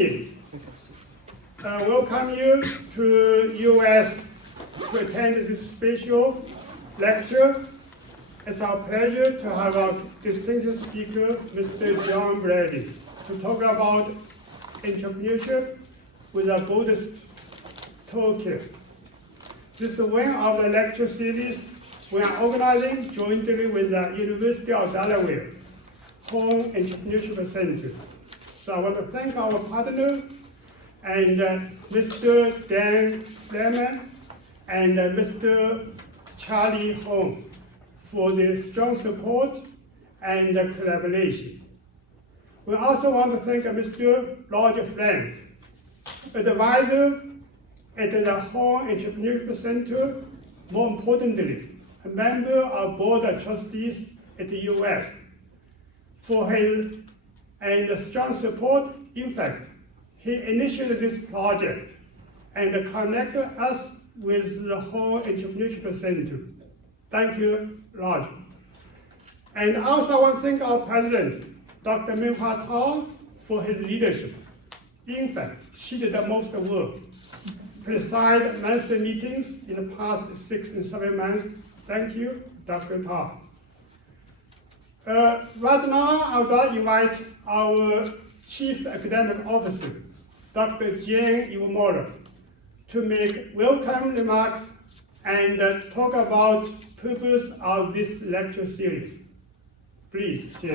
evening. Welcome you to US to attend this special lecture. It's our pleasure to have our distinguished speaker, Mr. John Brady, to talk about entrepreneurship with a Buddhist Toolkit. This is one of the lecture series we are organizing jointly with the University of Delaware Home Entrepreneurship Center. So I want to thank our partner and Mr. Dan Fleman and Mr. Charlie Hong for their strong support and collaboration. We also want to thank Mr. Roger Frank, advisor at the Home Entrepreneurship Center, more importantly, a member of Board of Trustees at the US, for his and strong support. In fact, he initiated this project and connected us with the Home Entrepreneurship Center. Thank you, Roger. And also I want to thank our president, Dr. Minhua Tao, for his leadership. In fact, she did the most work, preside monthly meetings in the past 6 and 7 months. Thank you, Dr. Tao. Right now, I would like to invite our Chief Academic Officer, Dr. Jane Iwamura, to make welcome remarks and talk about the purpose of this lecture series. Please, Jane.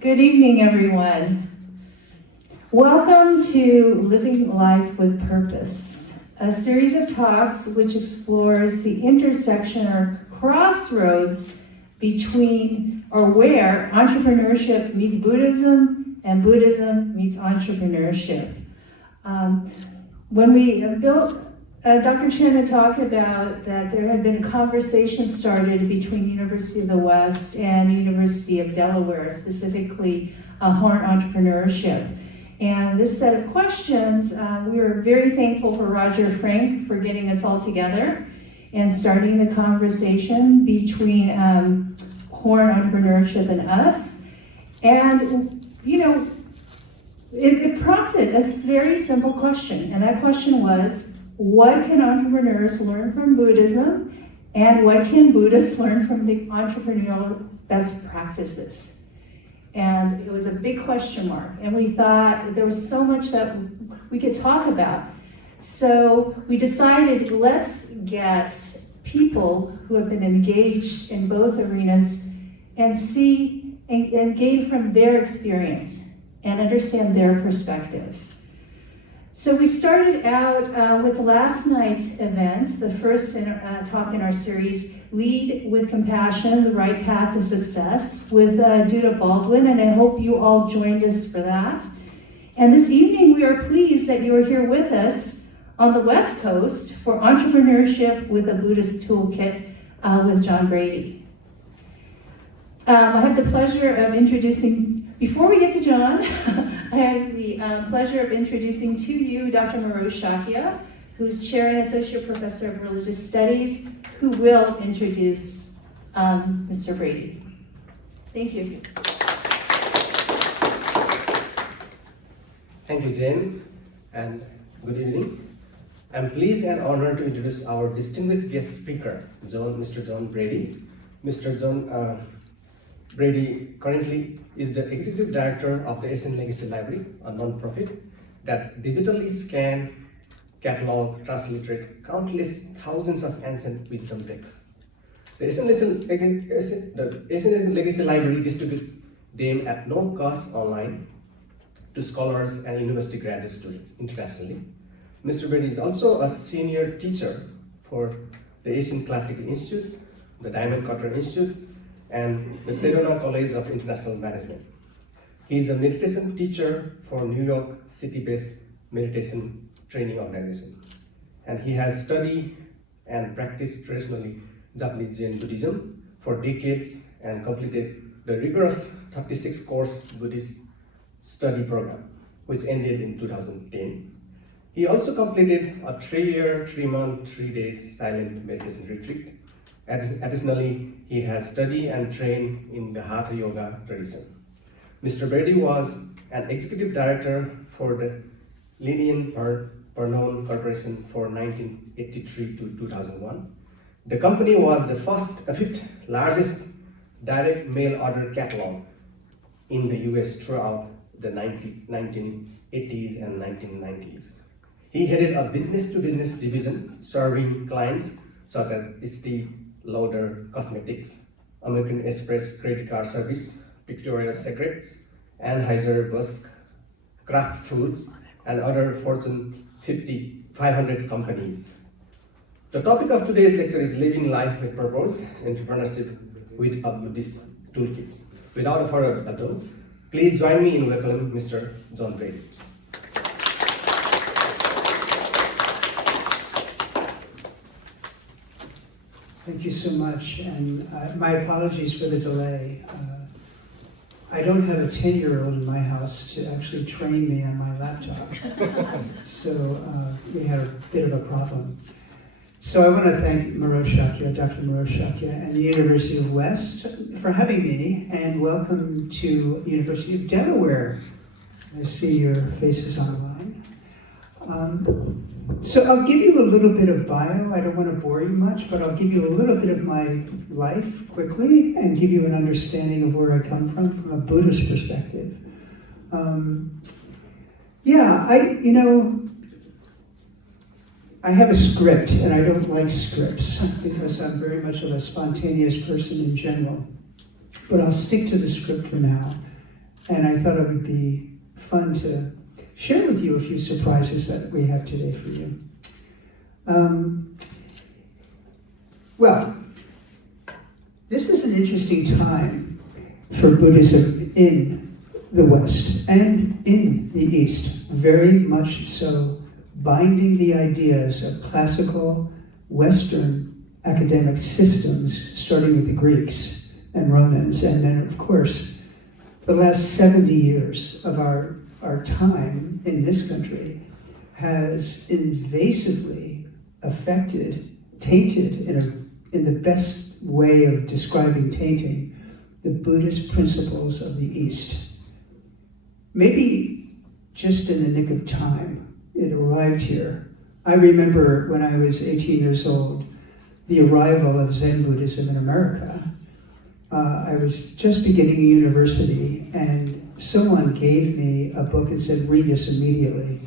Good evening, everyone. Welcome to Living Life with Purpose, a series of talks which explores the intersection or crossroads between or where entrepreneurship meets Buddhism and Buddhism meets entrepreneurship. When we built, Dr. Chen had talked about that there had been a conversation started between University of the West and University of Delaware, specifically Horn Entrepreneurship. And this set of questions, we were very thankful for Roger Frank for getting us all together and starting the conversation between Horn Entrepreneurship and us. And, you know, it prompted a very simple question. And that question was, what can entrepreneurs learn from Buddhism? And what can Buddhists learn from the entrepreneurial best practices? And it was a big question mark. And we thought there was so much that we could talk about. So we decided, let's get people who have been engaged in both arenas and see and gain from their experience and understand their perspective. So we started out with last night's event, the first talk in our series, Lead with Compassion, The Right Path to Success, with Duda Baldwin, and I hope you all joined us for that. And this evening we are pleased that you are here with us on the West Coast for Entrepreneurship with a Buddhist Toolkit with John Brady. I have the pleasure of introducing, before we get to John, I have the pleasure of introducing to you Dr. Marosh Shakya, who's Chair and Associate Professor of Religious Studies, who will introduce Mr. Brady. Thank you. Thank you, Jane, and good evening. I'm pleased and honored to introduce our distinguished guest speaker, Mr. John Brady. Mr. John Brady currently is the Executive Director of the Asian Legacy Library, a non-profit that digitally scans, catalog, transliterate countless thousands of ancient wisdom texts. The Asian Legacy Library distributes them at no cost online to scholars and university graduate students internationally. Mr. Brady is also a senior teacher for the Asian Classical Institute, the Diamond Cutter Institute, and the Sedona College of International Management. He is a meditation teacher for New York City-based meditation training organization. And he has studied and practiced traditionally Japanese Zen Buddhism for decades and completed the rigorous 36-course Buddhist study program, which ended in 2010. He also completed a 3-year, 3-month, 3 days silent meditation retreat Additionally, he has studied and trained in the Hatha Yoga tradition. Mr. Brady was an executive director for the Linian Pernod Corporation for 1983 to 2001. The company was the fifth largest direct mail order catalog in the US throughout the 1980s and 1990s. He headed a business-to-business division serving clients such as Estee Lauder Cosmetics, American Express credit card service, Victoria's Secret, Anheuser-Busch, Kraft Foods, and other Fortune 500 companies. The topic of today's lecture is Living Life with Purpose, Entrepreneurship with a Buddhist Toolkit. Without further ado, please join me in welcoming Mr. John Brady. Thank you so much, and my apologies for the delay. I don't have a 10-year-old in my house to actually train me on my laptop, so we had a bit of a problem. So I want to thank Dr. Shakya, and the University of West for having me, and welcome to University of Delaware. I see your faces online. So I'll give you a little bit of bio. I don't want to bore you much, but I'll give you a little bit of my life quickly and give you an understanding of where I come from a Buddhist perspective. I have a script, and I don't like scripts because I'm very much of a spontaneous person in general. But I'll stick to the script for now. And I thought it would be fun to share with you a few surprises that we have today for you. This is an interesting time for Buddhism in the West and in the East, very much so, binding the ideas of classical Western academic systems, starting with the Greeks and Romans, and then, of course, the last 70 years of our time in this country has invasively affected, tainted, in the best way of describing tainting, the Buddhist principles of the East. Maybe just in the nick of time, it arrived here. I remember when I was 18 years old, the arrival of Zen Buddhism in America. I was just beginning a university, and someone gave me a book and said, read this immediately.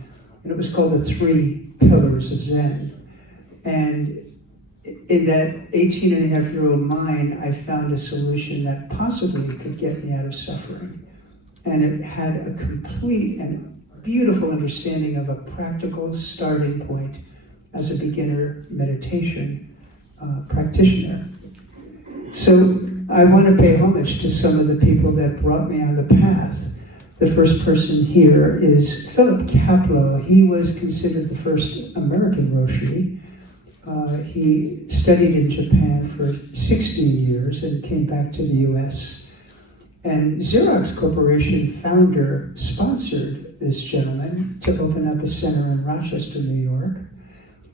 And it was called The 3 Pillars of Zen. And in that 18-and-a-half-year-old mind, I found a solution that possibly could get me out of suffering. And it had a complete and beautiful understanding of a practical starting point as a beginner meditation practitioner. So I want to pay homage to some of the people that brought me on the path. The first person here is Philip Kapleau. He was considered the first American Roshi. He studied in Japan for 16 years and came back to the US. And Xerox Corporation founder sponsored this gentleman to open up a center in Rochester, New York,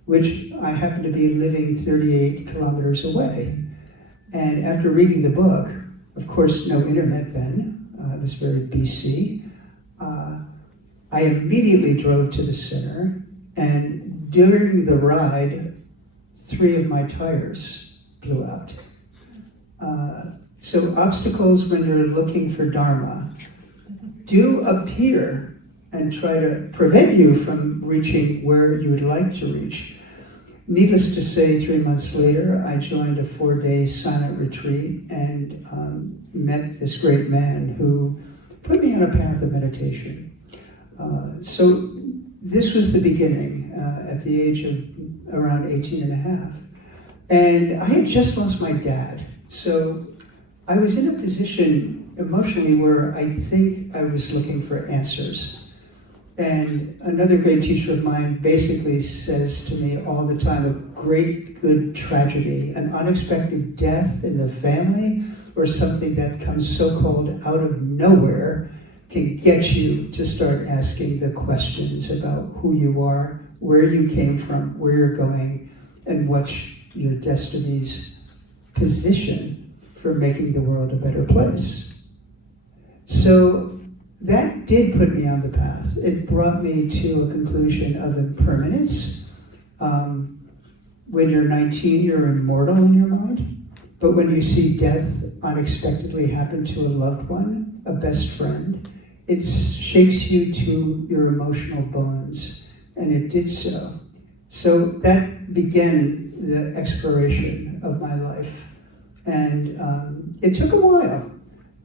which I happen to be living 38 kilometers away. And after reading the book, of course, no internet then, it was very BC, I immediately drove to the center, and during the ride, 3 of my tires blew out. So obstacles when you're looking for Dharma do appear and try to prevent you from reaching where you would like to reach. Needless to say, 3 months later, I joined a 4-day silent retreat and met this great man who put me on a path of meditation. So this was the beginning at the age of around 18 and a half. And I had just lost my dad. So I was in a position emotionally where I think I was looking for answers. And another great teacher of mine basically says to me all the time, a great good tragedy, an unexpected death in the family, or something that comes so-called out of nowhere can get you to start asking the questions about who you are, where you came from, where you're going, and what your destinies position for making the world a better place. So that did put me on the path. It brought me to a conclusion of impermanence. When you're 19, you're immortal in your mind. But when you see death unexpectedly happen to a loved one, a best friend, it shakes you to your emotional bones, and it did so. So that began the exploration of my life. And it took a while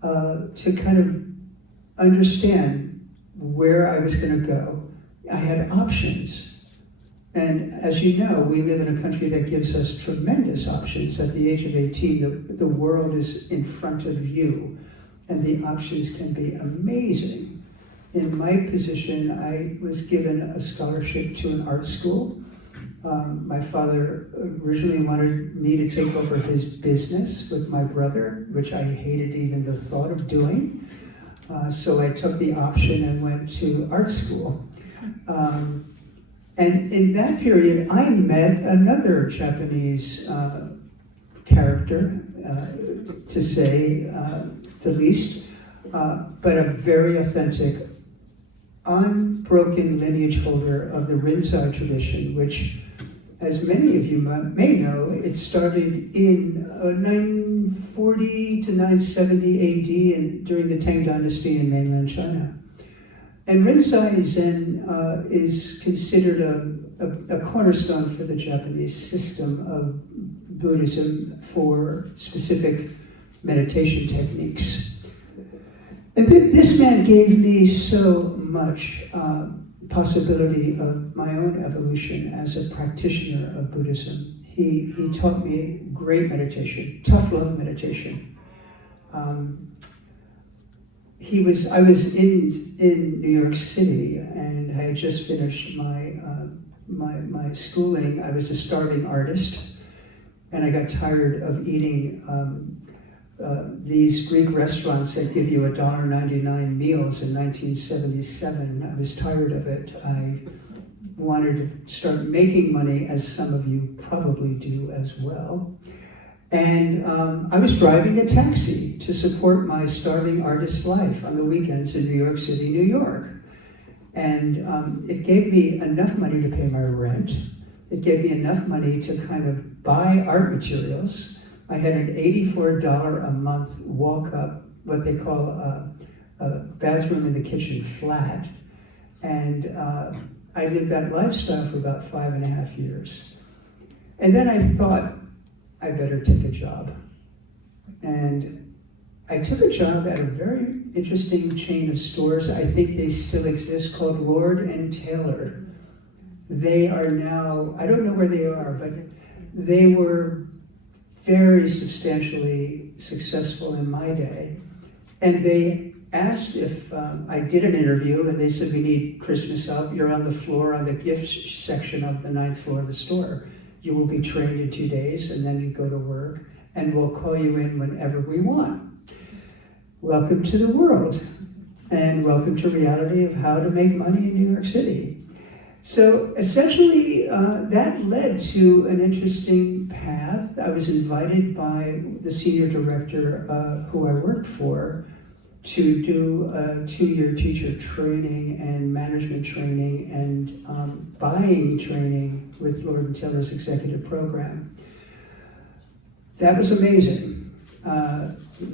to kind of understand where I was going to go. I had options. And as you know, we live in a country that gives us tremendous options. At the age of 18, the world is in front of you, and the options can be amazing. In my position, I was given a scholarship to an art school. My father originally wanted me to take over his business with my brother, which I hated even the thought of doing. So I took the option and went to art school. And in that period, I met another Japanese character, to say the least, but a very authentic, unbroken lineage holder of the Rinzai tradition, which, as many of you may know, it started in 940 to 970 AD during the Tang Dynasty in mainland China. And Rinzai Zen is considered a cornerstone for the Japanese system of Buddhism for specific meditation techniques. And this man gave me so much possibility of my own evolution as a practitioner of Buddhism. He taught me great meditation, tough love meditation. I was in New York City, and I had just finished my schooling. I was a starving artist, and I got tired of eating these Greek restaurants that give you $1.99 meals in 1977. I was tired of it. I wanted to start making money, as some of you probably do as well. And I was driving a taxi to support my starving artist life on the weekends in New York City, New York. And it gave me enough money to pay my rent. It gave me enough money to kind of buy art materials. I had an $84 a month walk-up, what they call a bathroom in the kitchen flat. And I lived that lifestyle for about 5.5 years. And then I thought, I better take a job. And I took a job at a very interesting chain of stores. I think they still exist, called Lord and Taylor. They are now, I don't know where they are, but they were very substantially successful in my day. And they asked if I did an interview, and they said, we need Christmas help. You're on the floor on the gift section of the 9th floor of the store. You will be trained in 2 days, and then you go to work, and we'll call you in whenever we want. Welcome to the world, and welcome to reality of how to make money in New York City. So essentially, that led to an interesting path. I was invited by the senior director who I worked for to do a 2-year teacher training and management training and buying training with Lord & Taylor's executive program. That was amazing.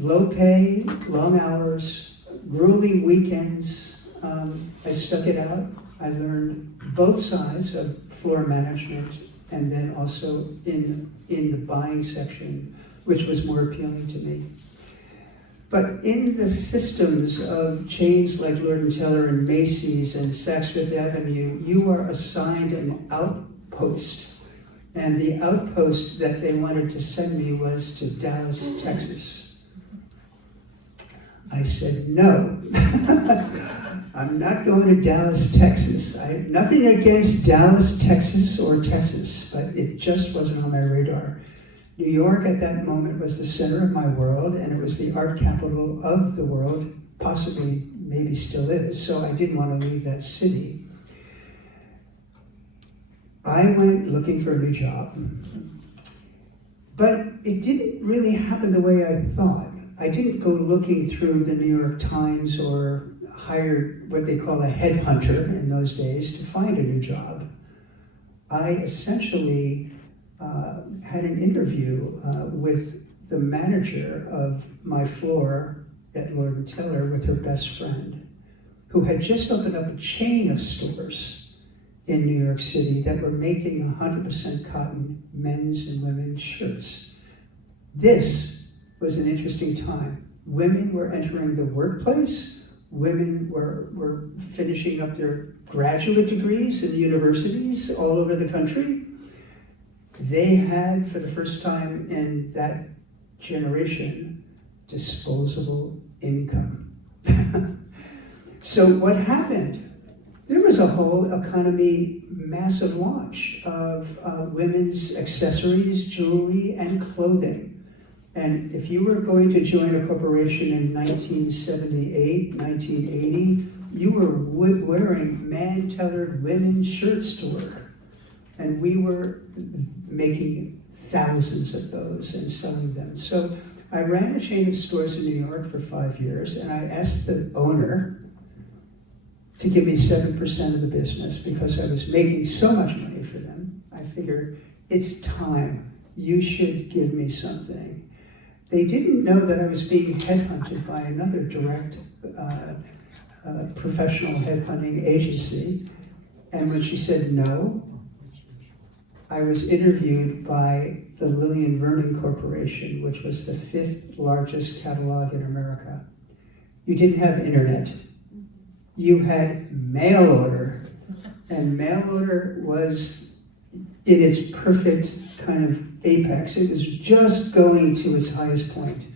Low pay, long hours, grueling weekends. I stuck it out. I learned both sides of floor management, and then also in the buying section, which was more appealing to me. But in the systems of chains like Lord & Taylor and Macy's and Saks Fifth Avenue, you are assigned an outpost. And the outpost that they wanted to send me was to Dallas, Texas. I said, no, I'm not going to Dallas, Texas. Nothing against Dallas, Texas, or Texas, but it just wasn't on my radar. New York at that moment was the center of my world, and it was the art capital of the world, possibly, maybe still is, so I didn't want to leave that city. I went looking for a new job. But it didn't really happen the way I thought. I didn't go looking through the New York Times or hired what they call a headhunter in those days to find a new job. I essentially had an interview with the manager of my floor at Lord & Taylor with her best friend, who had just opened up a chain of stores in New York City that were making 100% cotton men's and women's shirts. This was an interesting time. Women were entering the workplace. Women were finishing up their graduate degrees in universities all over the country. They had, for the first time in that generation, disposable income. So what happened? There was a whole economy, massive launch of women's accessories, jewelry, and clothing. And if you were going to join a corporation in 1978, 1980, you were wearing man-tailored women's shirts to work. And we were making thousands of those and selling them. So I ran a chain of stores in New York for 5 years, and I asked the owner to give me 7% of the business because I was making so much money for them. I figured, it's time. You should give me something. They didn't know that I was being headhunted by another direct professional headhunting agency. And when she said no, I was interviewed by the Lillian Vernon Corporation, which was the 5th largest catalog in America. You didn't have internet. You had mail order. And mail order was in its perfect kind of apex. It was just going to its highest point.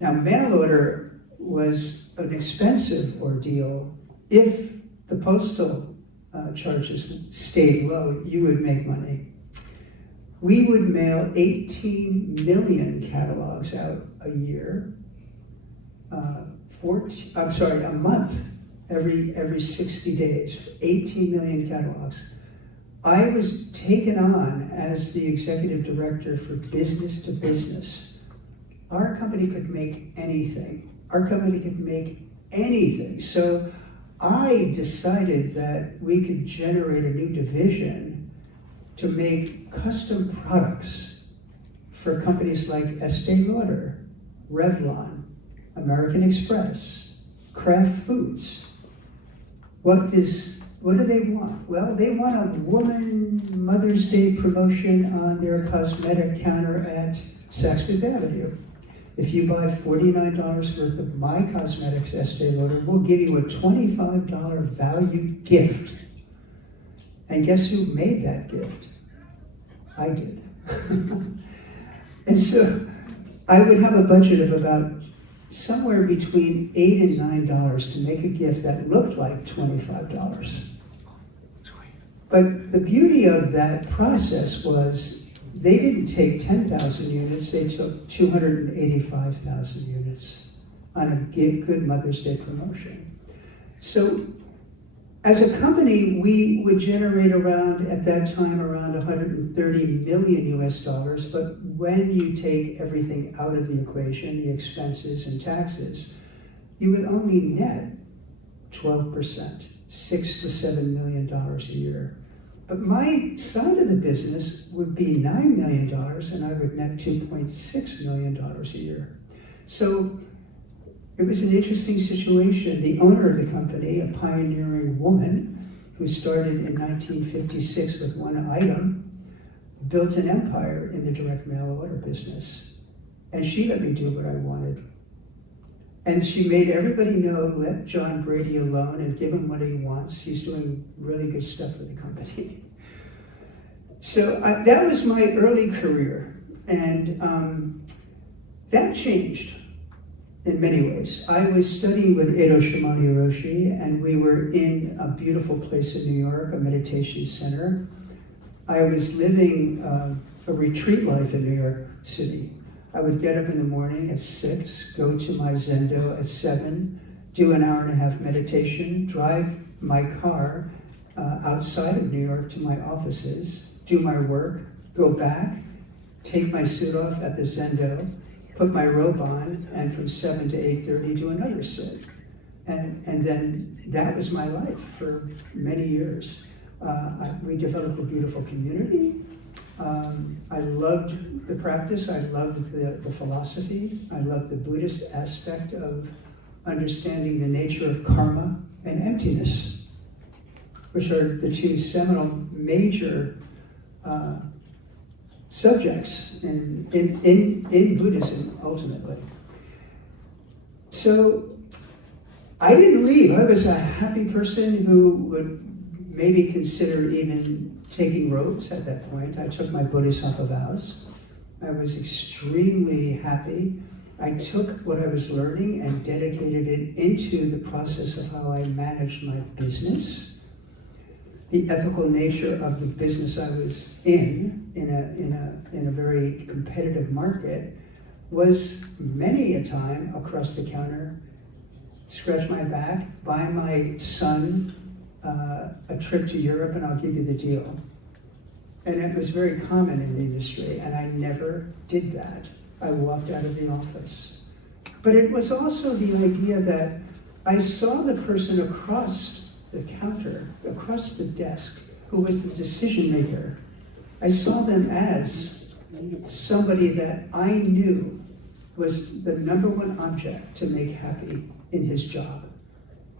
Now, mail order was an expensive ordeal. If the postal charges stayed low, you would make money. We would mail 18 million catalogs out a year, a month, every 60 days, 18 million catalogs. I was taken on as the executive director for business to business. Our company could make anything. Our company could make anything. So I decided that we could generate a new division to make custom products for companies like Estee Lauder, Revlon, American Express, Kraft Foods. What do they want? Well, they want a woman Mother's Day promotion on their cosmetic counter at Saks Fifth Avenue. If you buy $49 worth of my cosmetics, Estee Lauder, we'll give you a $25 value gift. And guess who made that gift? I did. And so I would have a budget of about somewhere between $8 and $9 to make a gift that looked like $25. But the beauty of that process was they didn't take 10,000 units, they took 285,000 units on a good Mother's Day promotion. So as a company, we would generate at that time, around 130 million US dollars, but when you take everything out of the equation, the expenses and taxes, you would only net 12%, $6 to $7 million a year. But my side of the business would be $9 million, and I would net $2.6 million a year. So it was an interesting situation. The owner of the company, a pioneering woman who started in 1956 with one item, built an empire in the direct mail order business. And she let me do what I wanted. And she made everybody know, let John Brady alone and give him what he wants. He's doing really good stuff for the company. So that was my early career. And that changed in many ways. I was studying with Edo Shimoni Hiroshi, and we were in a beautiful place in New York, a meditation center. I was living a retreat life in New York City. I would get up in the morning at 6, go to my Zendo at 7, do an hour and a half meditation, drive my car outside of New York to my offices, do my work, go back, take my suit off at the Zendo, put my robe on, and from 7 to 8:30 do another sit. And then that was my life for many years. We developed a beautiful community. I loved the practice, I loved the philosophy, I loved the Buddhist aspect of understanding the nature of karma and emptiness, which are the two seminal major subjects in Buddhism, ultimately. So I didn't leave. I was a happy person who would maybe consider even taking robes at that point. I took my Bodhisattva vows. I was extremely happy. I took what I was learning and dedicated it into the process of how I managed my business. The ethical nature of the business I was in a very competitive market, was many a time across the counter, scratch my back, buy my son a trip to Europe and I'll give you the deal. And it was very common in the industry, and I never did that. I walked out of the office. But it was also the idea that I saw the person across the counter, across the desk, who was the decision maker. I saw them as somebody that I knew was the number one object to make happy in his job.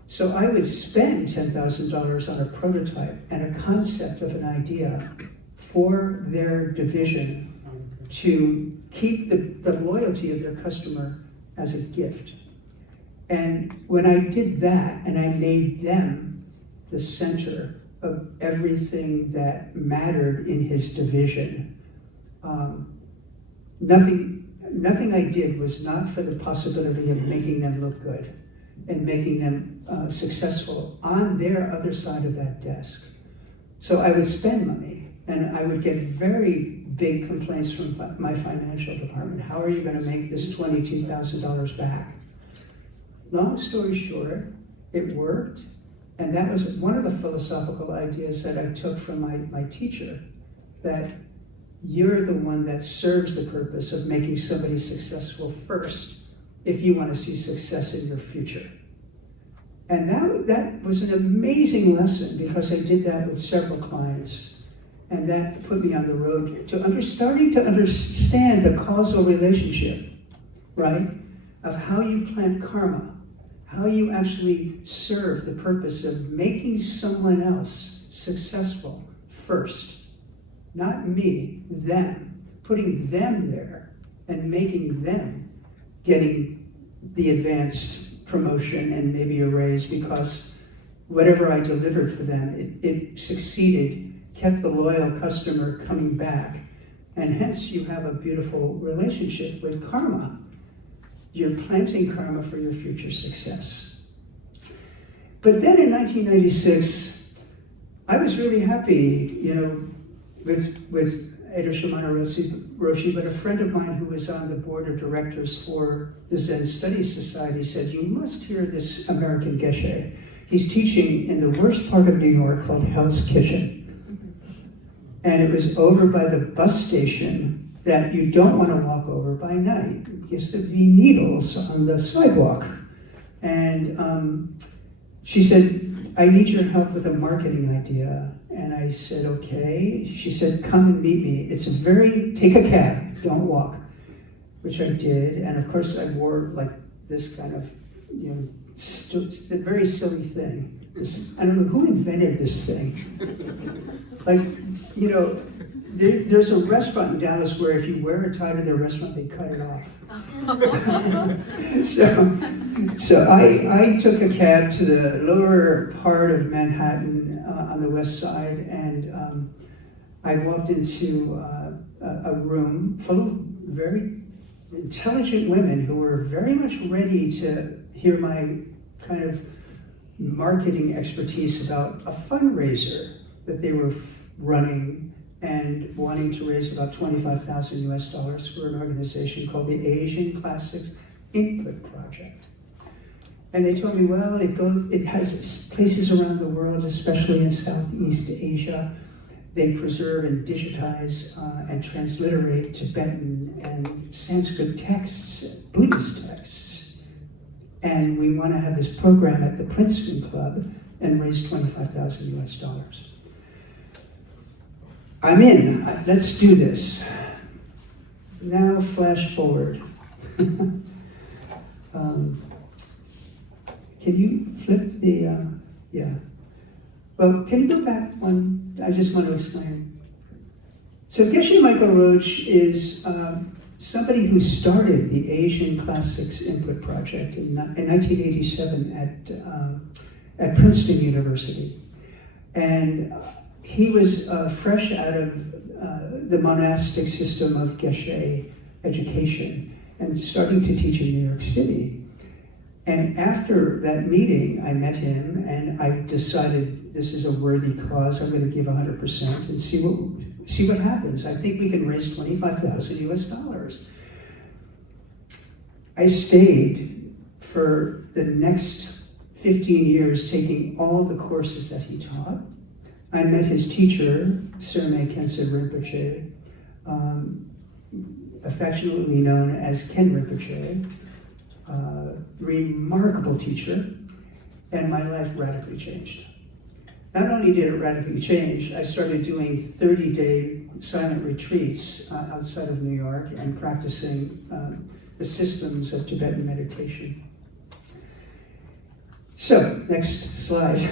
So I would spend $10,000 on a prototype and a concept of an idea for their division to keep the loyalty of their customer as a gift. And when I did that, and I made them the center of everything that mattered in his division, nothing I did was not for the possibility of making them look good and making them successful on their other side of that desk. So I would spend money, and I would get very big complaints from my financial department. How are you going to make this $22,000 back? Long story short, it worked, and that was one of the philosophical ideas that I took from my teacher, that you're the one that serves the purpose of making somebody successful first if you want to see success in your future. And that was an amazing lesson, because I did that with several clients. And that put me on the road to starting to understand the causal relationship, right? Of how you plant karma, how you actually serve the purpose of making someone else successful first. Not me, them. Putting them there and making them getting the advanced promotion and maybe a raise, because whatever I delivered for them, it succeeded, kept the loyal customer coming back, and hence you have a beautiful relationship with karma. You're planting karma for your future success. But then in 1996, I was really happy, with Edo Shimano Roshi, but a friend of mine who was on the board of directors for the Zen Studies Society said, you must hear this American Geshe. He's teaching in the worst part of New York called Hell's Kitchen. And it was over by the bus station that you don't want to walk over by night. There used to be needles on the sidewalk. And she said, I need your help with a marketing idea. And I said, okay. She said, come and meet me. Take a cab, don't walk, which I did. And of course I wore like this kind of, the very silly thing. I don't know who invented this thing. Like, there's a restaurant in Dallas where if you wear a tie to their restaurant, they cut it off. So I took a cab to the lower part of Manhattan on the west side, and I walked into a room full of very intelligent women who were very much ready to hear my kind of marketing expertise about a fundraiser that they were running and wanting to raise about $25,000 for an organization called the Asian Classics Input Project. And they told me, well, it has places around the world, especially in Southeast Asia, They preserve and digitize and transliterate Tibetan and Sanskrit texts, Buddhist texts. And we want to have this program at the Princeton Club and raise $25,000 US. I'm in. Let's do this. Now flash forward. Can you flip the, yeah. Well, can you go back one? I just want to explain. So Geshe Michael Roach is somebody who started the Asian Classics Input Project in 1987 at Princeton University. And he was fresh out of the monastic system of Geshe education and starting to teach in New York City. And after that meeting, I met him and I decided this is a worthy cause. I'm going to give 100% and see what happens. I think we can raise $25,000 US. I stayed for the next 15 years taking all the courses that he taught. I met his teacher, Sirme Khensa Rinpoche, affectionately known as Ken Rinpoche, remarkable teacher, and my life radically changed. Not only did it radically change, I started doing 30-day silent retreats outside of New York and practicing the systems of Tibetan meditation. So, next slide.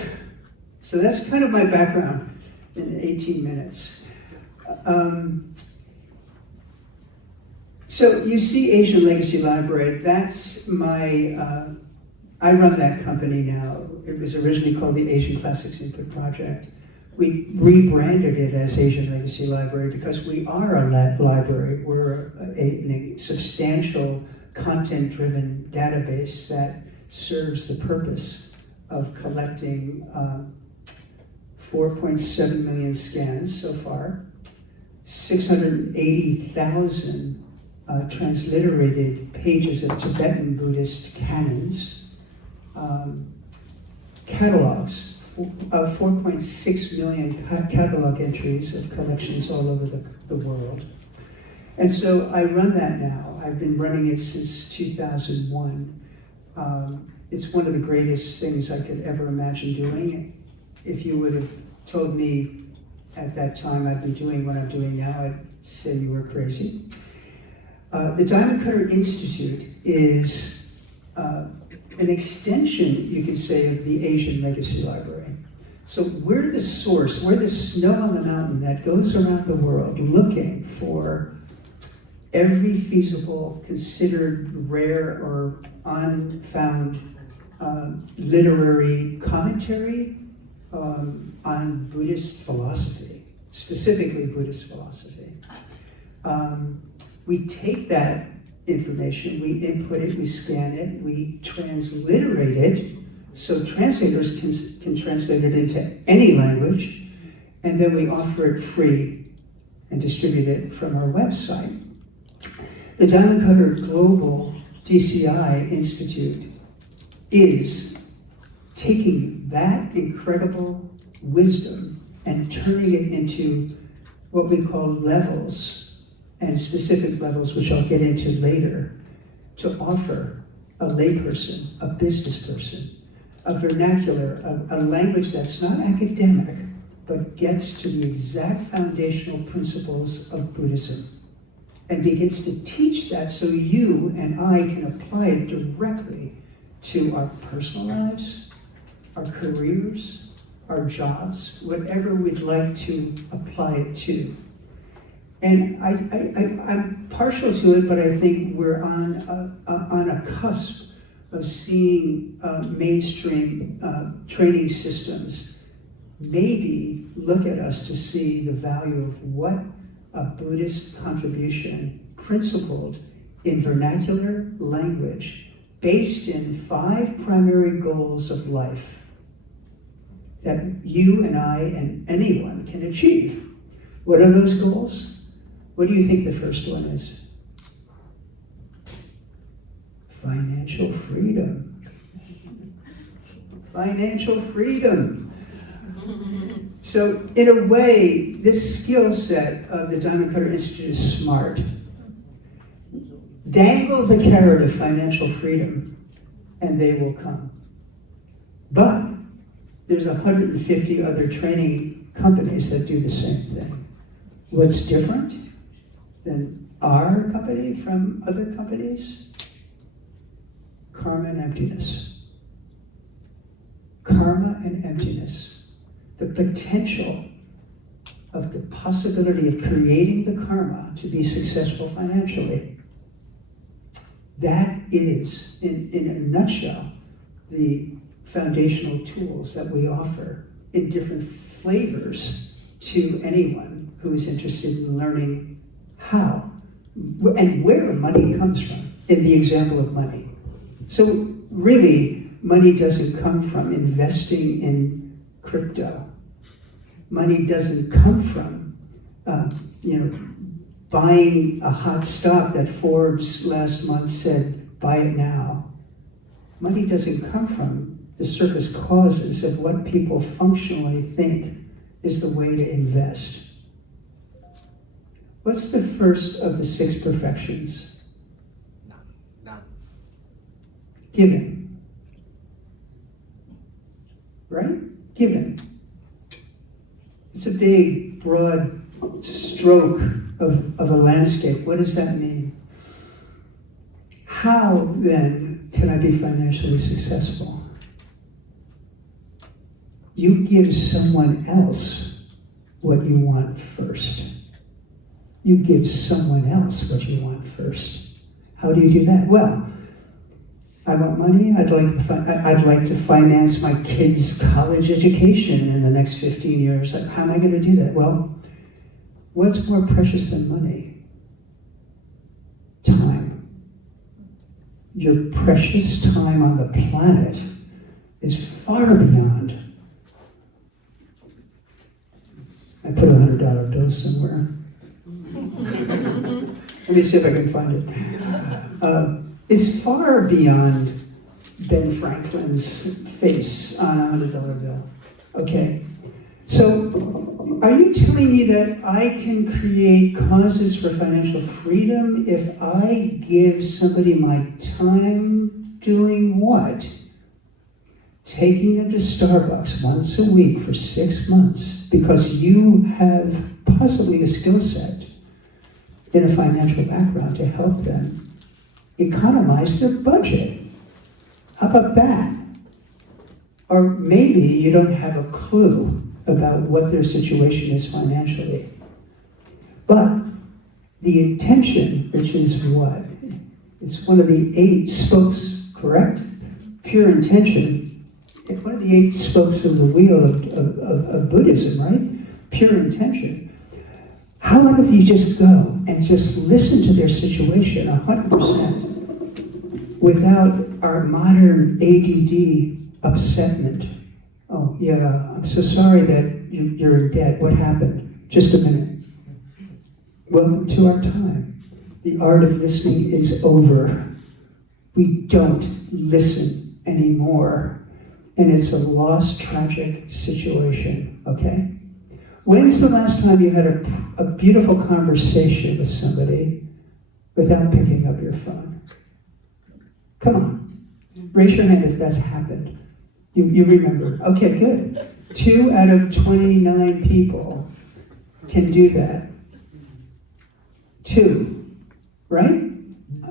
So that's kind of my background in 18 minutes. So you see Asian Legacy Library, that's my, I run that company now. It was originally called the Asian Classics Input Project. We rebranded it as Asian Legacy Library because we are a library. We're a substantial content-driven database that serves the purpose of collecting 4.7 million scans so far, 680,000 transliterated pages of Tibetan Buddhist canons, catalogs, 4.6 million catalog entries of collections all over the world. And so I run that now. I've been running it since 2001. It's one of the greatest things I could ever imagine doing. If you would have told me at that time I'd be doing what I'm doing now, I'd say you were crazy. The Diamond Cutter Institute is an extension, you could say, of the Asian Legacy Library. So we're the source, we're the snow on the mountain that goes around the world looking for every feasible, considered rare or unfound literary commentary on Buddhist philosophy, specifically Buddhist philosophy. We take that information, we input it, we scan it, we transliterate it, so translators can translate it into any language, and then we offer it free and distribute it from our website. The Diamond Cutter Global DCI Institute is taking that incredible wisdom and turning it into what we call levels, and specific levels, which I'll get into later, to offer a layperson, a business person, a vernacular, a language that's not academic, but gets to the exact foundational principles of Buddhism, and begins to teach that so you and I can apply it directly to our personal lives, our careers, our jobs, whatever we'd like to apply it to. And I'm partial to it, but I think we're on a cusp of seeing mainstream training systems maybe look at us to see the value of what a Buddhist contribution, principled in vernacular language, based in 5 primary goals of life that you and I and anyone can achieve. What are those goals? What do you think the first one is? Financial freedom. Financial freedom. So in a way, this skill set of the Diamond Cutter Institute is smart. Dangle the carrot of financial freedom, and they will come. But there's 150 other training companies that do the same thing. What's different than our company from other companies? Karma and emptiness. Karma and emptiness. The potential of the possibility of creating the karma to be successful financially. That is, in a nutshell, the foundational tools that we offer in different flavors to anyone who is interested in learning how and where money comes from, in the example of money. So really, money doesn't come from investing in crypto. Money doesn't come from, buying a hot stock that Forbes last month said, buy it now. Money doesn't come from the surface causes of what people functionally think is the way to invest. What's the first of the 6 perfections? None. Giving. Right? Giving. It's a big, broad stroke of a landscape. What does that mean? How, then, can I be financially successful? You give someone else what you want first. You give someone else what you want first. How do you do that? Well, I want money. I'd like to finance my kids' college education in the next 15 years. How am I going to do that? Well, what's more precious than money? Time. Your precious time on the planet is far beyond. I put a $100 bill somewhere. Let me see if I can find it. It's far beyond Ben Franklin's face on a $100 bill. Okay, so are you telling me that I can create causes for financial freedom if I give somebody my time doing what? Taking them to Starbucks once a week for 6 months because you have possibly a skill set in a financial background to help them economize their budget. How about that? Or maybe you don't have a clue about what their situation is financially. But the intention, which is what? It's one of the 8 spokes, correct? Pure intention. It's one of the 8 spokes of the wheel of Buddhism, right? Pure intention. How about if you just go and just listen to their situation 100% without our modern ADD upsetment? Oh, yeah, I'm so sorry that you're in debt. What happened? Just a minute. Welcome to our time. The art of listening is over. We don't listen anymore. And it's a lost, tragic situation, okay? When's the last time you had a beautiful conversation with somebody without picking up your phone? Come on. Raise your hand if that's happened. You remember. Okay, good. 2 out of 29 people can do that. 2, right?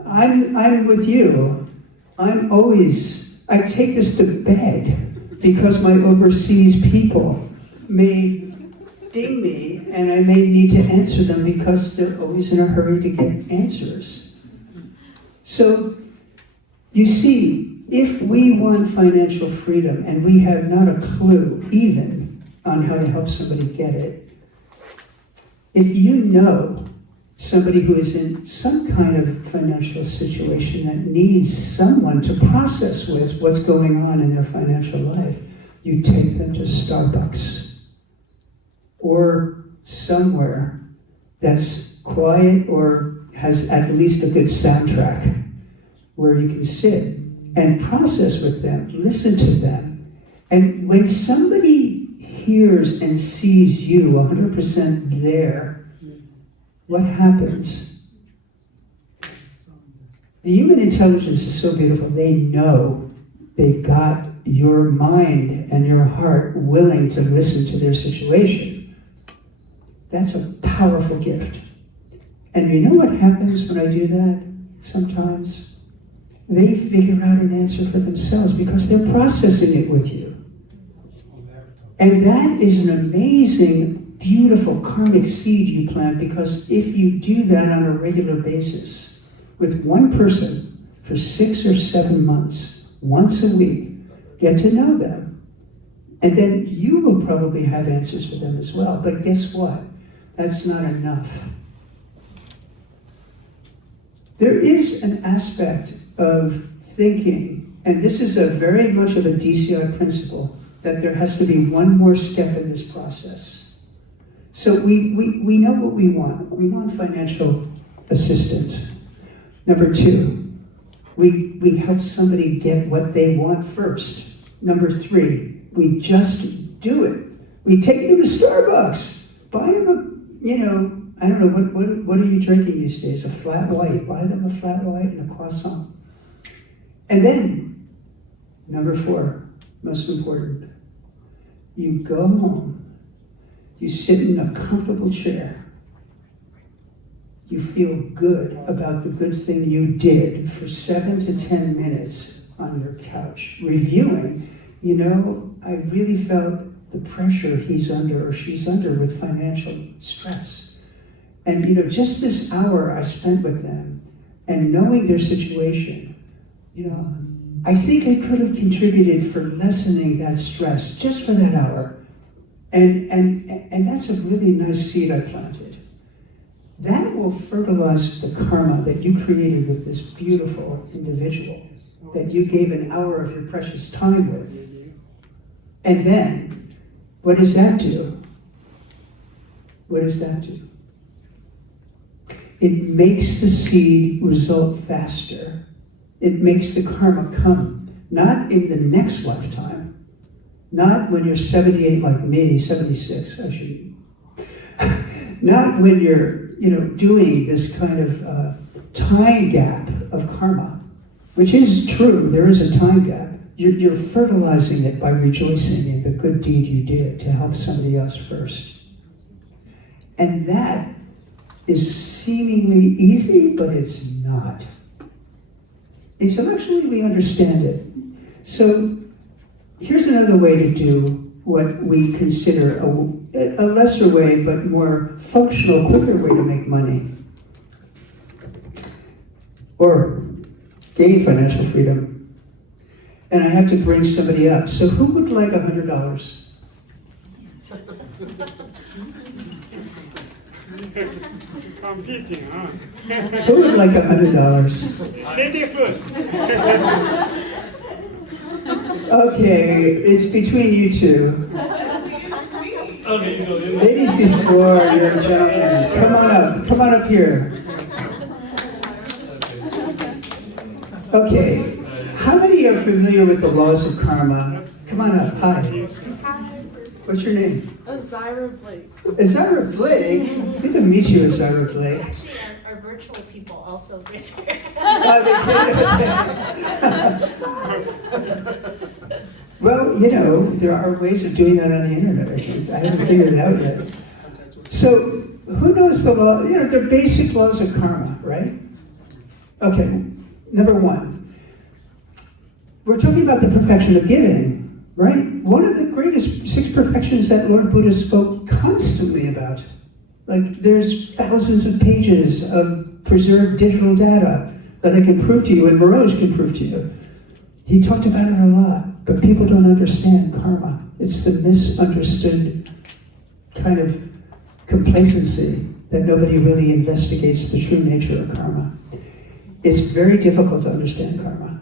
I'm with you. I take this to bed because my overseas people may ding me and I may need to answer them because they're always in a hurry to get answers. So, you see, if we want financial freedom and we have not a clue even on how to help somebody get it, if you know somebody who is in some kind of financial situation that needs someone to process with what's going on in their financial life, you take them to Starbucks or somewhere that's quiet or has at least a good soundtrack where you can sit and process with them, listen to them. And when somebody hears and sees you 100% there, what happens? The human intelligence is so beautiful. They know they've got your mind and your heart willing to listen to their situation. That's a powerful gift. And you know what happens when I do that sometimes? They figure out an answer for themselves because they're processing it with you. And that is an amazing, beautiful karmic seed you plant, because if you do that on a regular basis with one person for 6 or 7 months, once a week, get to know them. And then you will probably have answers for them as well. But guess what? That's not enough. There is an aspect of thinking, and this is a very much of a DCI principle, that there has to be one more step in this process. So we know what we want. We want financial assistance. Number 2, we help somebody get what they want first. Number 3, we just do it. We take them to Starbucks, buy them I don't know, what are you drinking these days? A flat white. Buy them a flat white and a croissant. And then, number 4, most important, you go home, you sit in a comfortable chair, you feel good about the good thing you did for 7 to 10 minutes on your couch, reviewing, I really felt the pressure he's under or she's under with financial stress. And just this hour I spent with them and knowing their situation, I think I could have contributed for lessening that stress just for that hour. And that's a really nice seed I planted. That will fertilize the karma that you created with this beautiful individual that you gave an hour of your precious time with. And then, what does that do? What does that do? It makes the seed result faster. It makes the karma come, not in the next lifetime, not when you're 78 like me, 76, I should, not when you're, doing this kind of time gap of karma, which is true, there is a time gap. You're fertilizing it by rejoicing in the good deed you did to help somebody else first. And that is seemingly easy, but it's not. Intellectually, we understand it. So here's another way to do what we consider a lesser way, but more functional, quicker way to make money. Or gain financial freedom. And I have to bring somebody up. So who would like $100? Competing, huh? Who would like $100? Lady first. Okay, it's between you two. Okay, you go. Ladies before, you're a gentleman. Come on up here. Okay, how many are familiar with the laws of karma? Come on up, hi. What's your name? Azira Blake. Azira Blake? Good to meet you, Azira Blake. Actually, our virtual people also visit. Oh, they did? Well, there are ways of doing that on the internet, I think. I haven't figured it out yet. So, who knows the law? The basic laws of karma, right? Okay, number 1. We're talking about the perfection of giving, right? One of the greatest 6 perfections that Lord Buddha spoke constantly about. Like, there's thousands of pages of preserved digital data that I can prove to you, and Mirage can prove to you. He talked about it a lot, but people don't understand karma. It's the misunderstood kind of complacency that nobody really investigates the true nature of karma. It's very difficult to understand karma,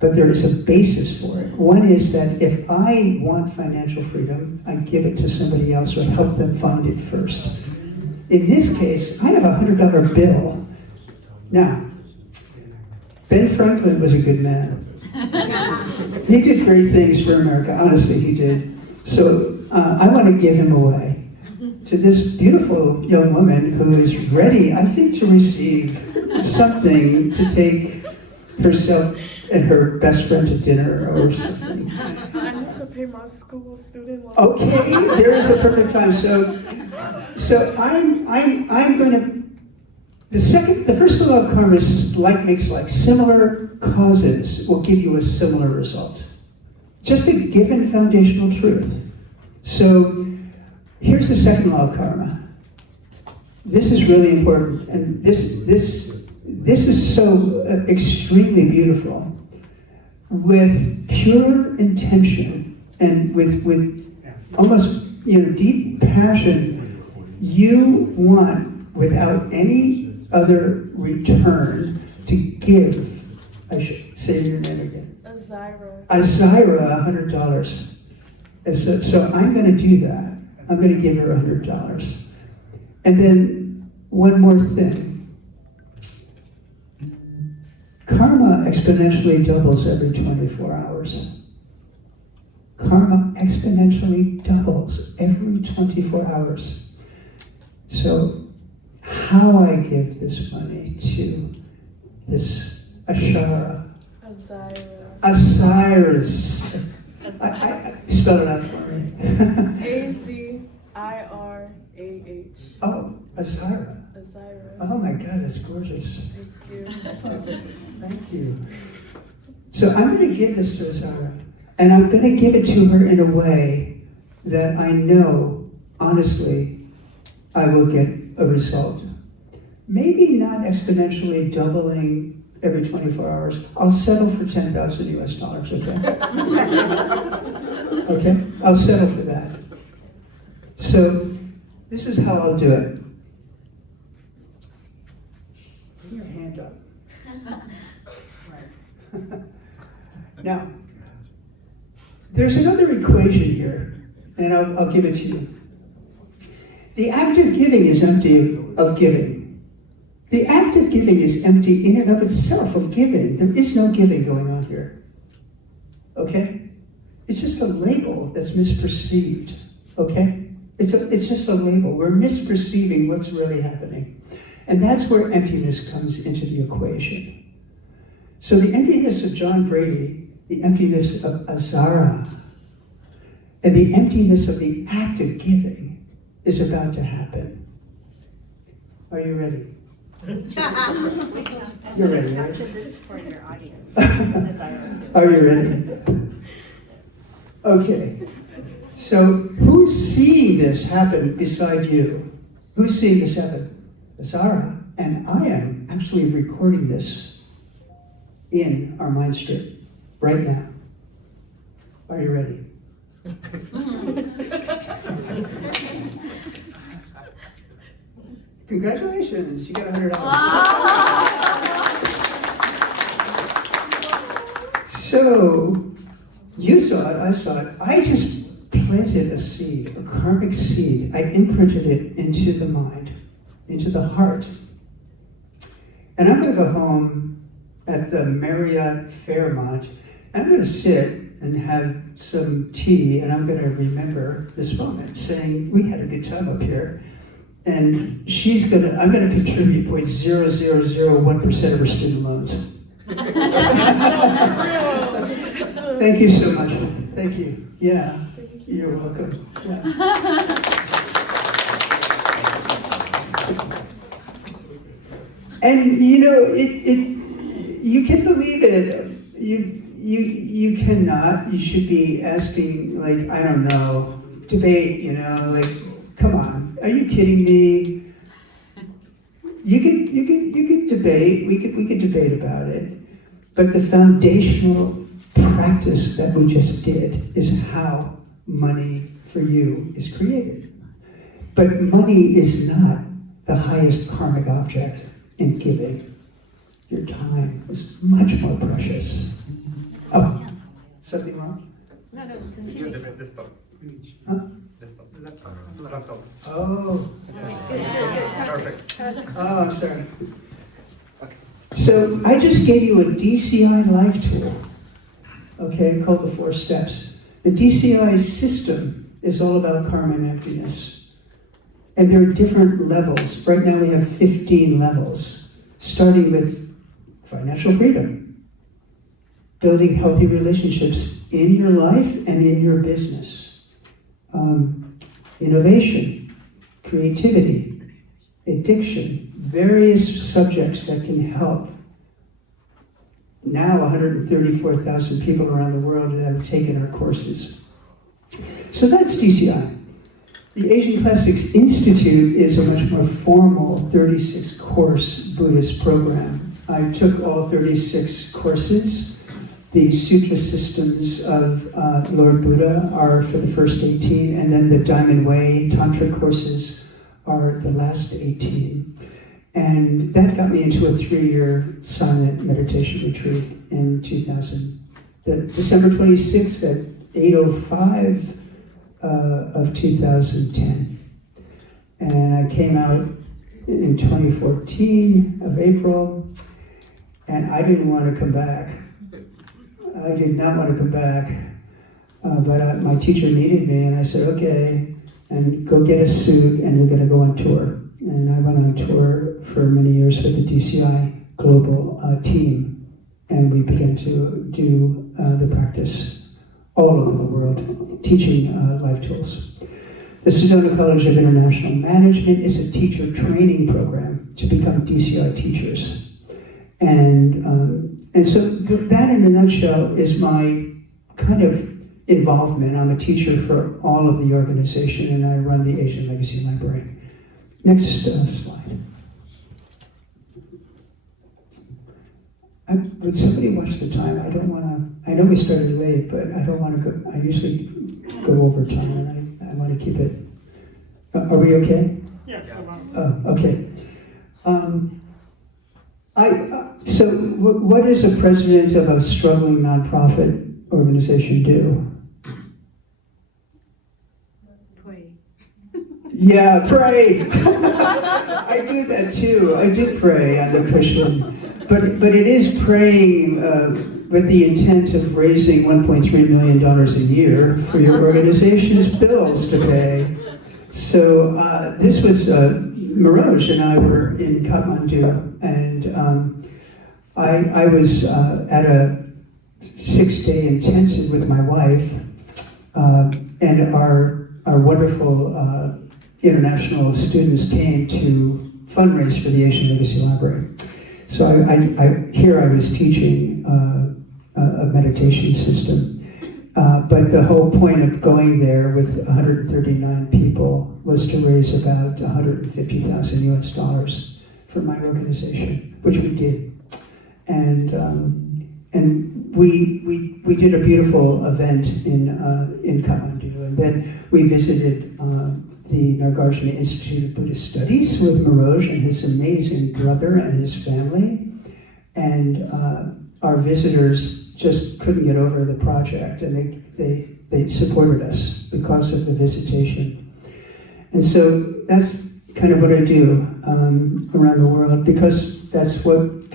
but there is a basis for it. One is that if I want financial freedom, I give it to somebody else or help them find it first. In this case, I have a $100 bill. Now, Ben Franklin was a good man. He did great things for America, honestly he did. So I want to give him away to this beautiful young woman who is ready, I think, to receive something to take herself and her best friend to dinner or something. I need to pay my school student loan. Okay, there is a perfect time. So I'm going to. The first law of karma is like makes like. Similar causes will give you a similar result. Just a given foundational truth. So here's the second law of karma. This is really important, and this is so extremely beautiful. With pure intention and with almost deep passion, you want, without any other return, to give. I should say your name again. Azira. Azira, $100. And so I'm going to do that. I'm going to give her $100. And then one more thing. Karma exponentially doubles every 24 hours. Karma exponentially doubles every 24 hours. So how I give this money to this Ashara, Osiris. I spell it out for me. Azirah. Oh, Azira. Azira. Oh my God, that's gorgeous. Thank you. Thank you. So I'm going to give this to Azira, and I'm going to give it to her in a way that I know, honestly, I will get a result. Maybe not exponentially doubling every 24 hours. I'll settle for $10,000 US, okay? Okay? I'll settle for that. So this is how I'll do it. Put your hand up. Now, there's another equation here, and I'll give it to you. The act of giving is empty of giving. The act of giving is empty in and of itself of giving. There is no giving going on here. Okay? It's just a label that's misperceived. Okay? It's just a label. We're misperceiving what's really happening. And that's where emptiness comes into the equation. So the emptiness of John Brady, the emptiness of Azara, and the emptiness of the act of giving is about to happen. Are you ready? You're ready, right? Capture this for your audience. Are you ready? Okay. So who's seeing this happen beside you? Who's seeing this happen? Azara. And I am actually recording this in our mind strip right now. Are you ready? Congratulations, you got $100. So, you saw it, I saw it. I just planted a seed, a karmic seed. I imprinted it into the mind, into the heart. And I'm going to go home at the Marriott Fairmont, and I'm going to sit and have some tea, and I'm going to remember this moment, saying, we had a good time up here. And I'm going to contribute 0.0001% of her student loans. Thank you so much. Thank you. Yeah, you're welcome. Yeah. And you can believe it. You cannot. You should be asking, like, I don't know, debate. Like, come on. Are you kidding me? You could debate. We could debate about it. But the foundational practice that we just did is how money for you is created. But money is not the highest karmic object in giving. Your time is much more precious. Oh, something wrong? No. Desktop. Huh? Desktop. Laptop. Oh. Perfect. Oh, I'm sorry. Okay. So I just gave you a DCI life tool, okay, called the 4 steps. The DCI system is all about karma and emptiness. And there are different levels. Right now we have 15 levels, starting with financial freedom, building healthy relationships in your life and in your business, innovation, creativity, addiction, various subjects that can help. Now 134,000 people around the world have taken our courses. So that's DCI. The Asian Classics Institute is a much more formal 36-course Buddhist program. I took all 36 courses. The Sutra systems of Lord Buddha are for the first 18, and then the Diamond Way Tantra courses are the last 18. And that got me into a 3-year silent meditation retreat in 2000. December 26th at 8:05 of 2010. And I came out in 2014 of April, and I didn't want to come back. I did not want to come back, but my teacher needed me, and I said, okay, and go get a suit, and we're going to go on tour. And I went on tour for many years with the DCI global team, and we began to do the practice all over the world, teaching life tools. The Sedona College of International Management is a teacher training program to become DCI teachers. And so that in a nutshell is my kind of involvement. I'm a teacher for all of the organization, and I run the Asian Legacy Library. Next slide. Would somebody watch the time? I don't want to, I know we started late, but I don't want to go, I usually go over time, and I want to keep it. Are we okay? Yeah. Okay. So what does a president of a struggling nonprofit organization do? Pray. Yeah, pray. I do that too. I do pray on the cushion. But it is praying with the intent of raising $1.3 million a year for your organization's bills to pay. So this was, Miroj and I were in Kathmandu, and I was at a 6-day intensive with my wife, and our wonderful international students came to fundraise for the Asian Legacy Library. So here I was teaching a meditation system. But the whole point of going there with 139 people was to raise about 150,000 US dollars for my organization, which we did. And we did a beautiful event in Kathmandu, and then we visited the Nagarjuna Institute of Buddhist Studies with Miroj and his amazing brother and his family. And our visitors just couldn't get over the project, and they supported us because of the visitation. And so that's kind of what I do around the world, because that's what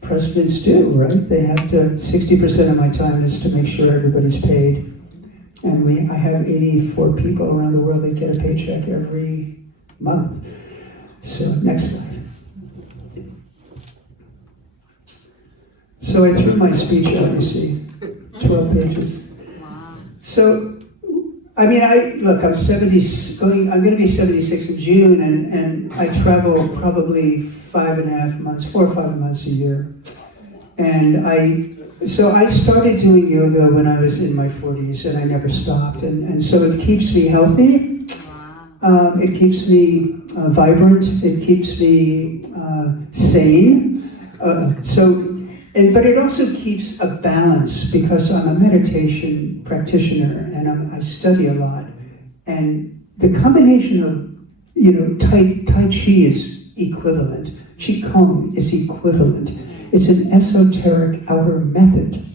presidents do, right? They have to, 60% of my time is to make sure everybody's paid. And I have 84 people around the world that get a paycheck every month. So next slide. So I threw my speech out, you see, 12 pages. Wow. So, I mean, I'm going to be 76 in June, and I travel probably 5.5 months, 4 or 5 months a year. And I started doing yoga when I was in my 40s, and I never stopped. And so it keeps me healthy. Wow. It keeps me vibrant. It keeps me sane. But it also keeps a balance, because I'm a meditation practitioner and I study a lot. And the combination of, Tai Chi is equivalent. Qigong is equivalent. It's an esoteric outer method.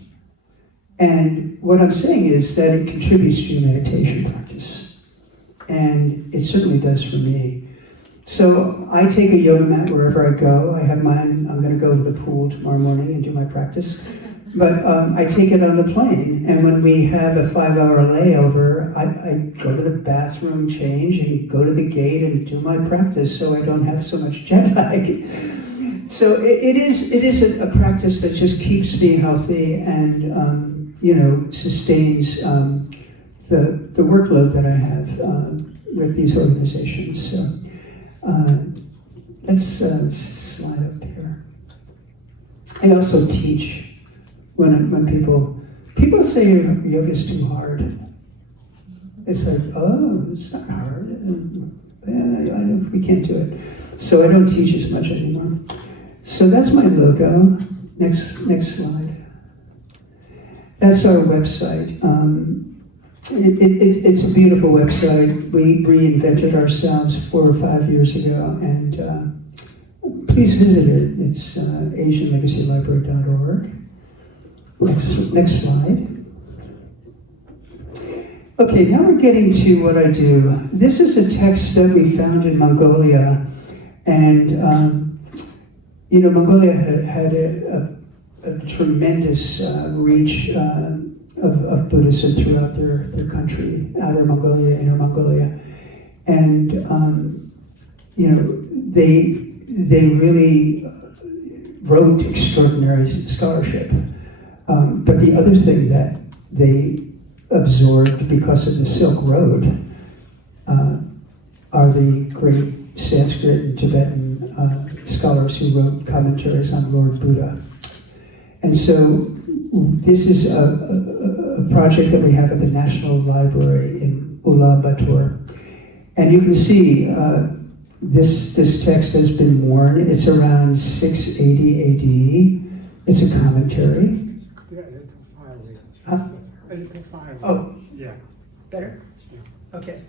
And what I'm saying is that it contributes to your meditation practice. And it certainly does for me. So I take a yoga mat wherever I go. I have mine. I'm going to go to the pool tomorrow morning and do my practice. But I take it on the plane, and when we have a 5-hour layover, I go to the bathroom, change, and go to the gate and do my practice so I don't have so much jet lag. So it is a practice that just keeps me healthy and sustains the workload that I have with these organizations. So let's slide up here. I also teach. When people say yoga is too hard, it's like, oh, it's not hard. We can't do it. So I don't teach as much anymore. So that's my logo. Next slide. That's our website. It's a beautiful website. We reinvented ourselves 4 or 5 years ago, and please visit it. It's asianlegacylibrary.org. Next slide. Okay, now we're getting to what I do. This is a text that we found in Mongolia, and Mongolia had a tremendous reach of Buddhism throughout their country, Outer Mongolia, Inner Mongolia, and they really wrote extraordinary scholarship. But the other thing that they absorbed because of the Silk Road are the great Sanskrit and Tibetan scholars who wrote commentaries on Lord Buddha. And so this is a project that we have at the National Library in Ulaanbaatar. And you can see this text has been worn. It's around 680 AD. It's a commentary. Oh, Yeah. better? Okay.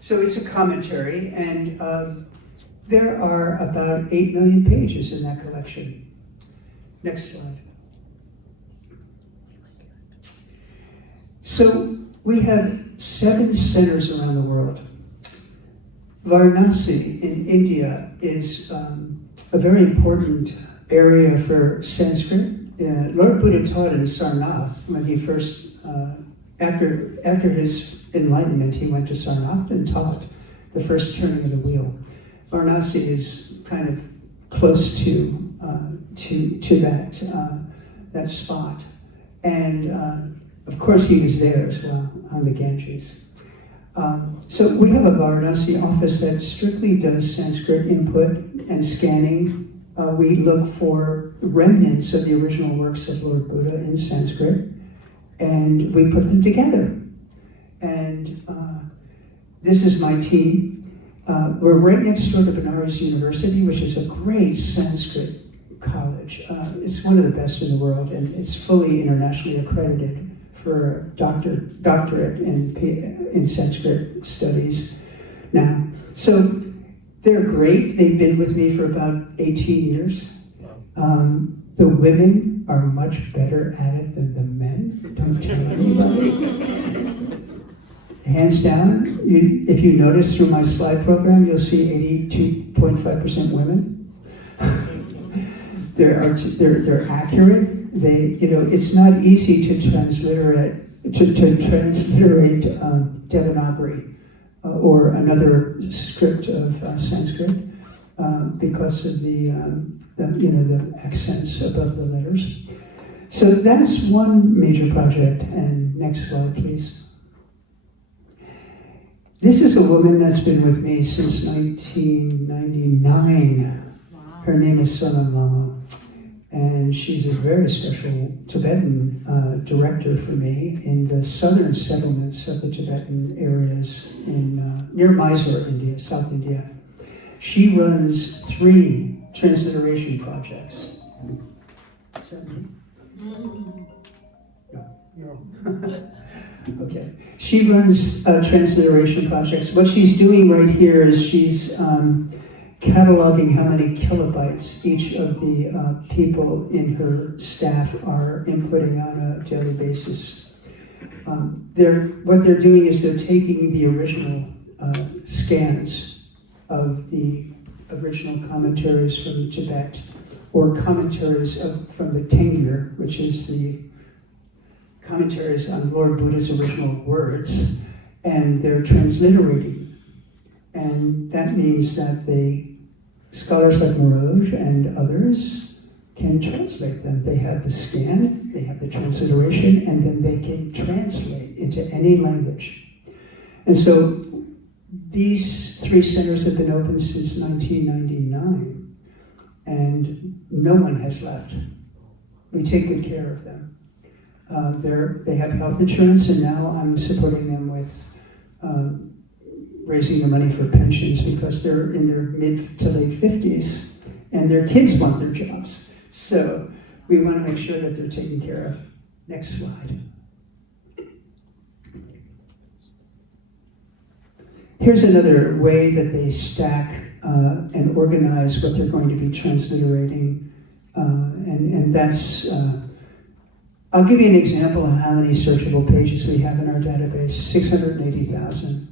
So it's a commentary, and there are about 8 million pages in that collection. Next slide. So we have 7 centers around the world. Varanasi in India is a very important area for Sanskrit. Lord Buddha taught in Sarnath when he first, after his enlightenment, he went to Sarnath and taught the first turning of the wheel. Varanasi is kind of close to that spot, and of course he was there as well on the Ganges. So we have a Varanasi office that strictly does Sanskrit input and scanning. We look for remnants of the original works of Lord Buddha in Sanskrit, and we put them together. And this is my team. We're right next door to Benares University, which is a great Sanskrit college. It's one of the best in the world, and it's fully internationally accredited for a doctorate in Sanskrit studies now. So they're great. They've been with me for about 18 years. The women are much better at it than the men. Don't tell anybody. Hands down, if you notice through my slide program, you'll see 82.5% women. They're accurate. It's not easy to transliterate Devanagari or another script of Sanskrit because of the accents above the letters. So that's one major project. And next slide, please. This is a woman that's been with me since 1999. Wow. Her name is Sonam Lama, and she's a very special Tibetan director for me in the southern settlements of the Tibetan areas in near Mysore, India, South India. She runs 3 transliteration projects. Is that me? No. Okay. She runs transliteration projects. What she's doing right here is she's cataloging how many kilobytes each of the people in her staff are inputting on a daily basis. What they're doing is they're taking the original scans of the original commentaries from Tibet or commentaries from the Tengyur, which is the commentaries on Lord Buddha's original words, and they're transliterating. And that means that the scholars like Maroj and others can translate them. They have the scan, they have the transliteration, and then they can translate into any language. And so these 3 centers have been open since 1999, and no one has left. We take good care of them. They have health insurance, and now I'm supporting them with raising the money for pensions because they're in their mid to late 50s, and their kids want their jobs. So we want to make sure that they're taken care of. Next slide. Here's another way that they stack and organize what they're going to be transliterating, and that's, I'll give you an example of how many searchable pages we have in our database, 680,000.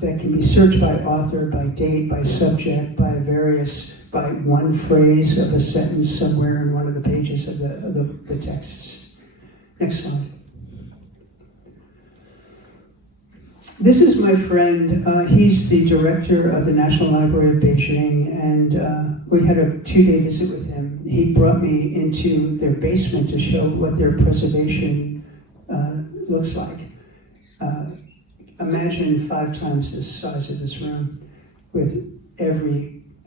That can be searched by author, by date, by subject, by one phrase of a sentence somewhere in one of the pages of the texts. Next slide. This is my friend. He's the director of the National Library of Beijing, and we had a 2-day visit with him. He brought me into their basement to show what their preservation looks like. Imagine 5 times the size of this room with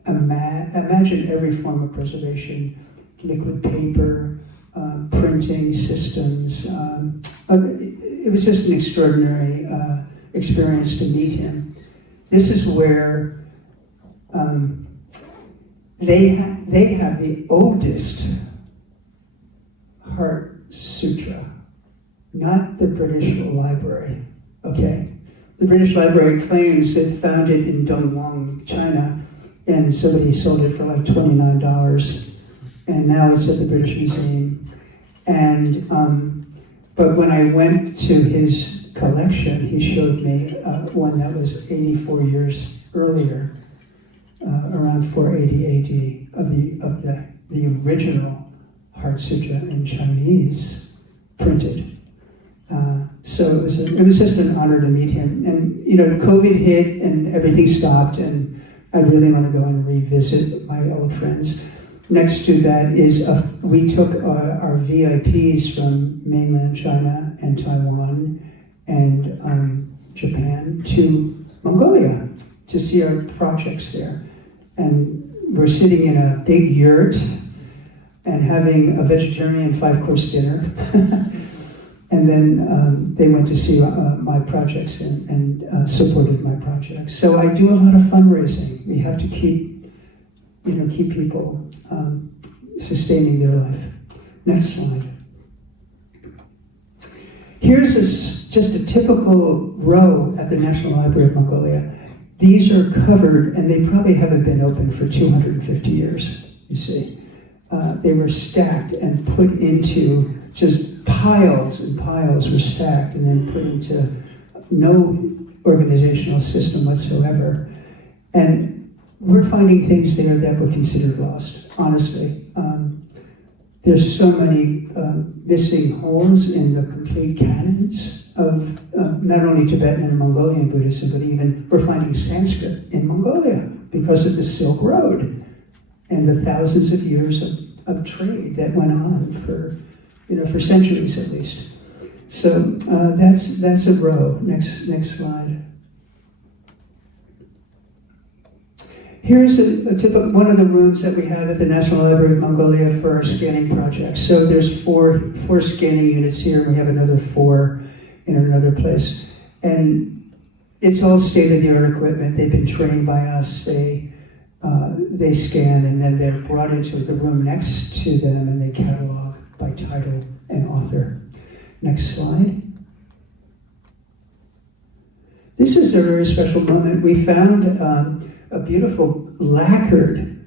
imagine every form of preservation, liquid paper, printing systems. It was just an extraordinary experience to meet him. This is where they have the oldest Heart Sutra, not the British Library, okay? The British Library claims it found it in Dongwang, China, and somebody sold it for like $29, and now it's at the British Museum. And but when I went to his collection, he showed me one that was 84 years earlier, around 480 AD, of the original Heart Sutra in Chinese, printed. So it was just an honor to meet him. And COVID hit and everything stopped, and I really want to go and revisit my old friends. Next to that is we took our VIPs from mainland China and Taiwan and Japan to Mongolia to see our projects there. And we're sitting in a big yurt and having a vegetarian 5-course dinner. And then they went to see my projects and supported my projects. So I do a lot of fundraising. We have to keep people sustaining their life. Next slide. Here's just a typical row at the National Library of Mongolia. These are covered, and they probably haven't been open for 250 years, you see. They were stacked and put into just piles and piles were stacked and then put into no organizational system whatsoever. And we're finding things there that were considered lost, honestly. There's so many missing holes in the complete canons of not only Tibetan and Mongolian Buddhism, but even we're finding Sanskrit in Mongolia because of the Silk Road and the thousands of years of trade that went on for centuries at least. So that's a row. Next slide. Here's a typical one of the rooms that we have at the National Library of Mongolia for our scanning projects. So there's four scanning units here, and we have another 4 in another place. And it's all state-of-the-art equipment. They've been trained by us. They scan, and then they're brought into the room next to them, and they catalog by title and author. Next slide. This is a very special moment. We found a beautiful lacquered,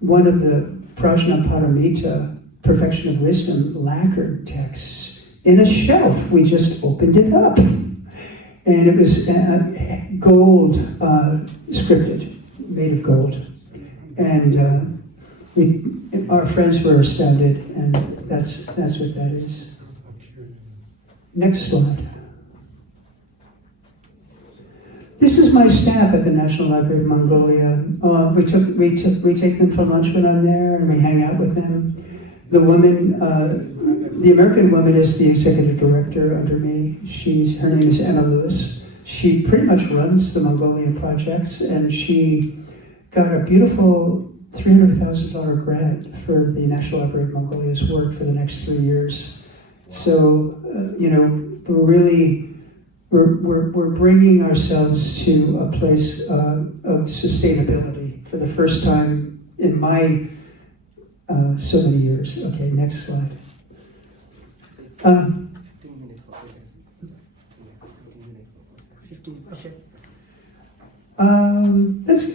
one of the Prajnaparamita, Perfection of Wisdom, lacquered texts in a shelf. We just opened it up. And it was gold scripted, made of gold. And our friends were astounded, and that's what that is. Next slide. This is my staff at the National Library of Mongolia. We take them for lunch when I'm there, and we hang out with them. The woman, the American woman, is the executive director under me. Her name is Emma Lewis. She pretty much runs the Mongolian projects, and she got a beautiful $300,000 grant for the National Library of Mongolia's work for the next 3 years. So, we're bringing ourselves to a place of sustainability for the first time in my so many years. Okay, next slide.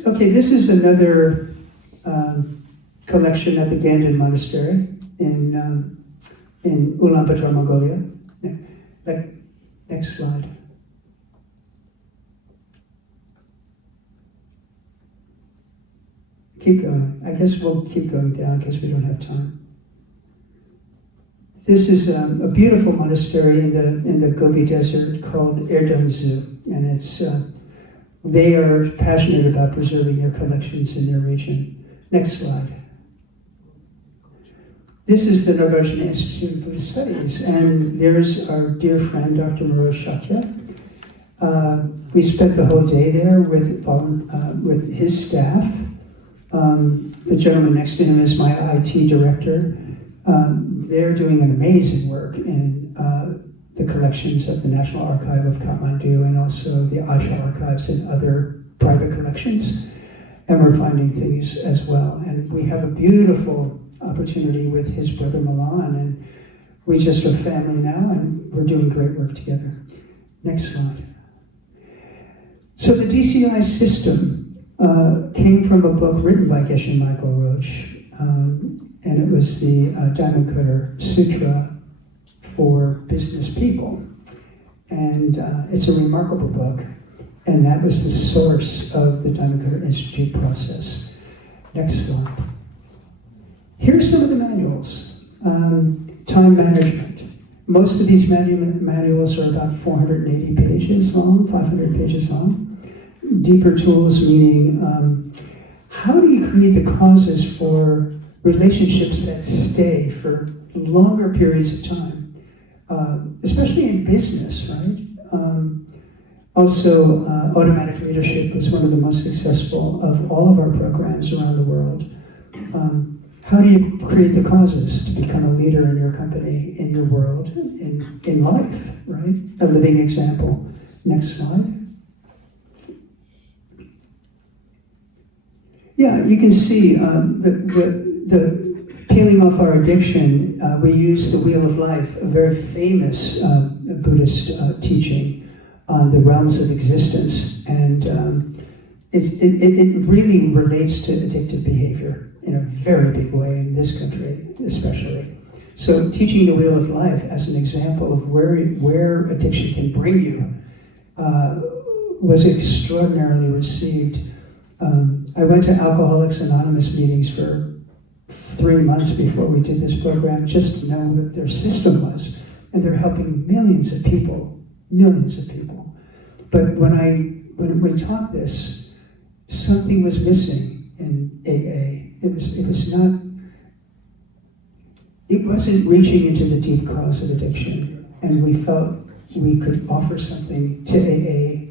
Okay. This is another collection at the Ganden Monastery in Ulaanbaatar, Mongolia. Next slide. Keep going. I guess we'll keep going down because we don't have time. This is a beautiful monastery in the Gobi Desert called Erdönzü, and it's they are passionate about preserving their collections in their region. Next slide. This is the Nagarjuna Institute of Buddhist Studies, and there's our dear friend, Dr. Muro Shakya. We spent the whole day there with his staff. The gentleman next to him is my IT director. They're doing an amazing work in the collections of the National Archive of Kathmandu and also the Aisha Archives and other private collections. And we're finding things as well. And we have a beautiful opportunity with his brother Milan, and we just are family now, and we're doing great work together. Next slide. So the DCI system came from a book written by Geshe Michael Roach, and it was the Diamond Cutter Sutra for Business People. And it's a remarkable book, and that was the source of the Diamond Cutter Institute process. Next slide. Here's some of the manuals. Time management. Most of these manuals are about 480 pages long, 500 pages long. Deeper tools meaning how do you create the causes for relationships that stay for longer periods of time, especially in business, right? Also, automatic leadership was one of the most successful of all of our programs around the world. How do you create the causes to become a leader in your company, in your world, in life, right? A living example. Next slide. Yeah, you can see the peeling off our addiction. We use the Wheel of Life, a very famous Buddhist teaching on the realms of existence, and it really relates to addictive behavior in a very big way in this country, especially. So teaching the Wheel of Life as an example of where addiction can bring you was extraordinarily received. I went to Alcoholics Anonymous meetings for 3 months before we did this program, just to know what their system was. And they're helping millions of people. But when we taught this, something was missing in AA. It wasn't reaching into the deep cause of addiction. And we felt we could offer something to AA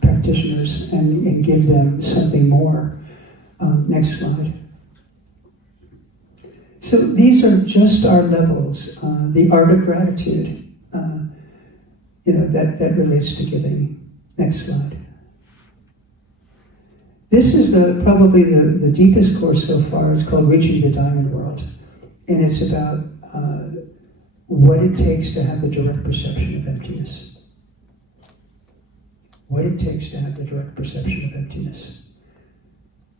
practitioners and give them something more. Next slide. So these are just our levels. The art of gratitude, that relates to giving. Next slide. This is probably the deepest course so far. It's called Reaching the Diamond World. And it's about what it takes to have the direct perception of emptiness. What it takes to have the direct perception of emptiness.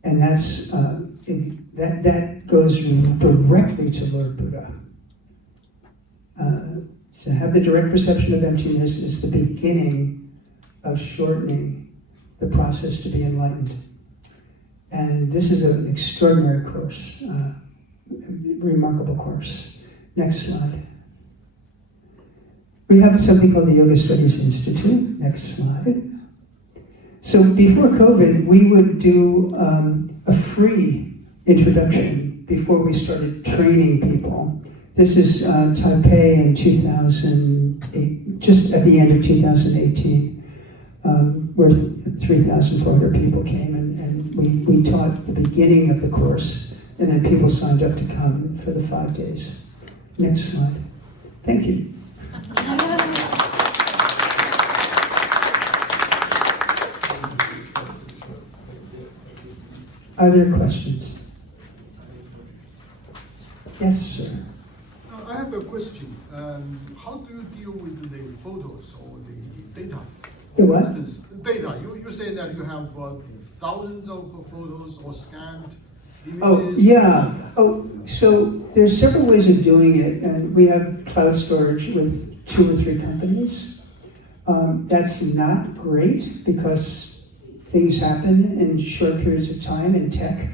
And that's that goes directly to Lord Buddha. To have the direct perception of emptiness is the beginning of shortening the process to be enlightened. And this is an extraordinary course, remarkable course. Next slide. We have something called the Yoga Studies Institute. Next slide. So before COVID, we would do a free introduction before we started training people. This is Taipei in 2008, just at the end of 2018, where 3,400 people came, and we taught the beginning of the course, and then people signed up to come for the 5 days. Next slide. Thank you. Are there questions? Yes, sir. I have a question. How do you deal with the photos or the data? The what? For instance, data. You say that you have thousands of photos or scanned images. Oh, yeah. Oh, so there's several ways of doing it, and we have cloud storage with 2 or 3 companies. That's not great because things happen in short periods of time in tech.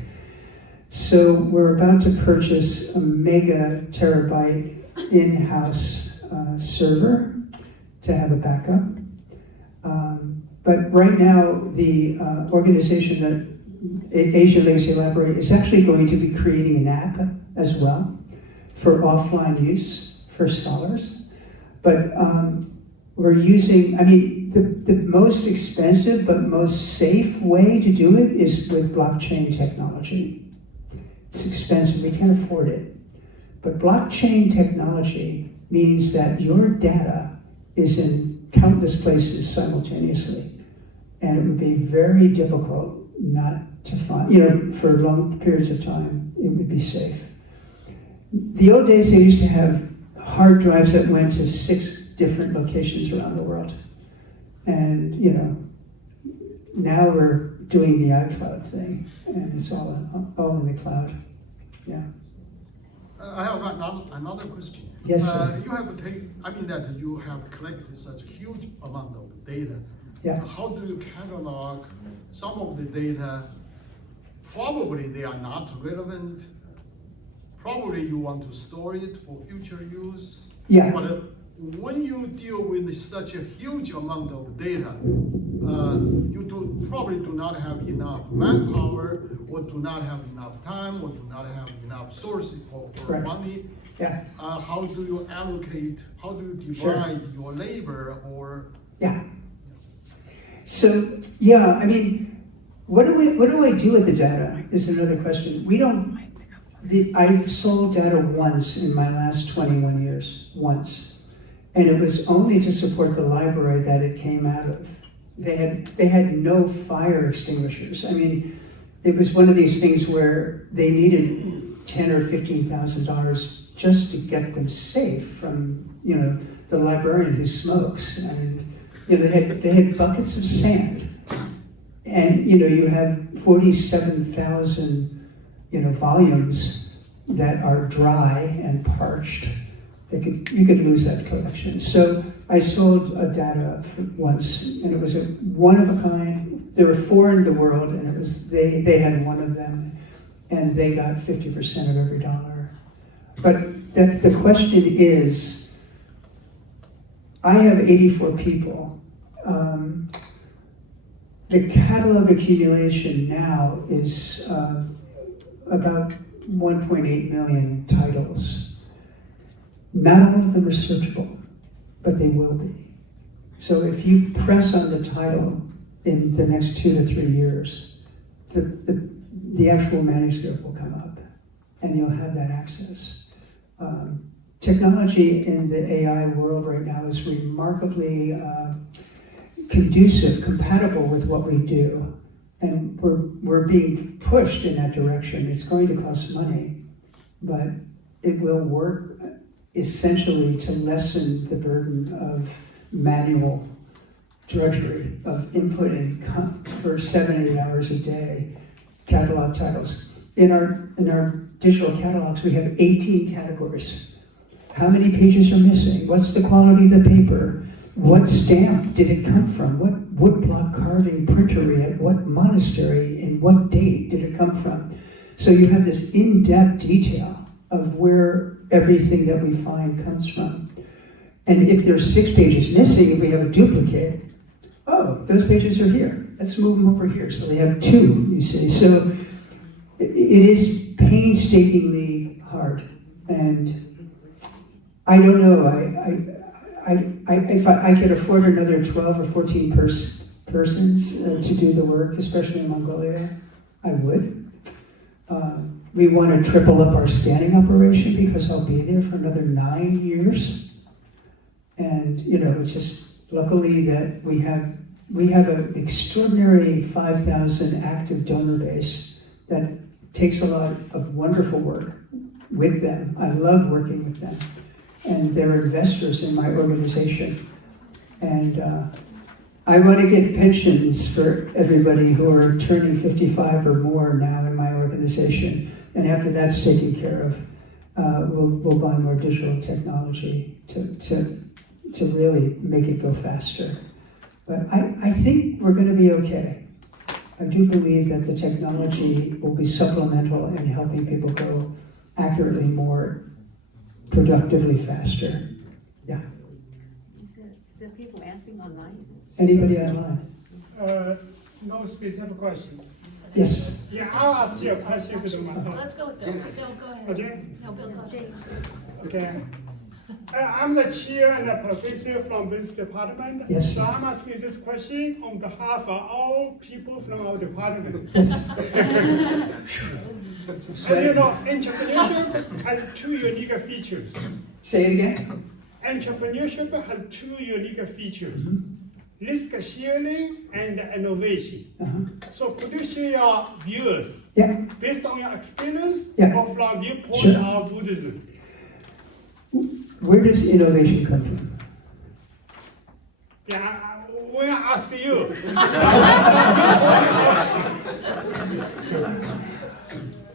So we're about to purchase a mega terabyte in-house server to have a backup. But right now, the organization that Asian Legacy Library is actually going to be creating an app as well for offline use for scholars. But we're using, I mean, the most expensive but most safe way to do it is with blockchain technology. It's expensive, we can't afford it. But blockchain technology means that your data is in countless places simultaneously. And it would be very difficult not to find, for long periods of time, it would be safe. The old days, they used to have hard drives that went to 6 different locations around the world. And, now we're doing the iCloud thing, and it's all in the cloud. Yeah. I have another question. Yes, sir. You have that you have collected such a huge amount of data. Yeah. How do you catalog some of the data? Probably they are not relevant. Probably you want to store it for future use. Yeah. But when you deal with such a huge amount of data, you probably do not have enough manpower, or do not have enough time, or do not have enough sources for Right. money. Yeah. How do you allocate? How do you divide your labor? Or Yeah. So, yeah, I mean, what do I do with the data is another question. I've sold data once in my last 21 years, once. And it was only to support the library that it came out of. They had no fire extinguishers. I mean, it was one of these things where they needed $10,000 or $15,000 just to get them safe from, the librarian who smokes. And they had buckets of sand. And you have 47,000 volumes that are dry and parched. You could lose that collection. So I sold data once, and it was one of a kind. There were 4 in the world, and it was they had one of them, and they got 50% of every dollar. But the question is, I have 84 people. The catalog accumulation now is about 1.8 million titles. Not all of them are searchable, but they will be. So if you press on the title in the next 2 to 3 years, the actual manuscript will come up, and you'll have that access. Technology in the AI world right now is remarkably conducive, compatible with what we do, and we're being pushed in that direction. It's going to cost money, but it will work essentially to lessen the burden of manual drudgery, of inputting for 7 8 hours a day catalog titles. In our digital catalogs, we have 18 categories. How many pages are missing? What's the quality of the paper? What stamp did it come from? What woodblock card carving printery at what monastery, in what date did it come from? So you have this in-depth detail of where everything that we find comes from. And if there's 6 pages missing, if we have a duplicate, oh, those pages are here. Let's move them over here. So they have 2, you see. So it is painstakingly hard. And I don't know, if I could afford another 12 or 14 persons to do the work, especially in Mongolia, I would. We want to triple up our scanning operation because I'll be there for another 9 years. And, it's just luckily that we have an extraordinary 5,000 active donor base that takes a lot of wonderful work with them. I love working with them. And they're investors in my organization. And I want to get pensions for everybody who are turning 55 or more now in my organization. And after that's taken care of, we'll buy more digital technology to really make it go faster. But I think we're going to be okay. I do believe that the technology will be supplemental in helping people go accurately more productively faster. Yeah. Is there people asking online? Anybody online? No specific question. Yes. Yeah, I'll ask you a question if you don't mind. Let's go with Bill. Bill, go ahead. Okay? No, Bill, go ahead. Okay. I'm the chair and the professor from this department. Yes. So I'm asking this question on behalf of all people from our department. Yes. As you know, entrepreneurship has 2 unique features. Say it again. Entrepreneurship has 2 unique features. Risk sharing and innovation. So could you share your views Yeah. based on your experience Yeah. or from viewpoint Sure. of Buddhism? Where does innovation come from? Yeah, I will ask you.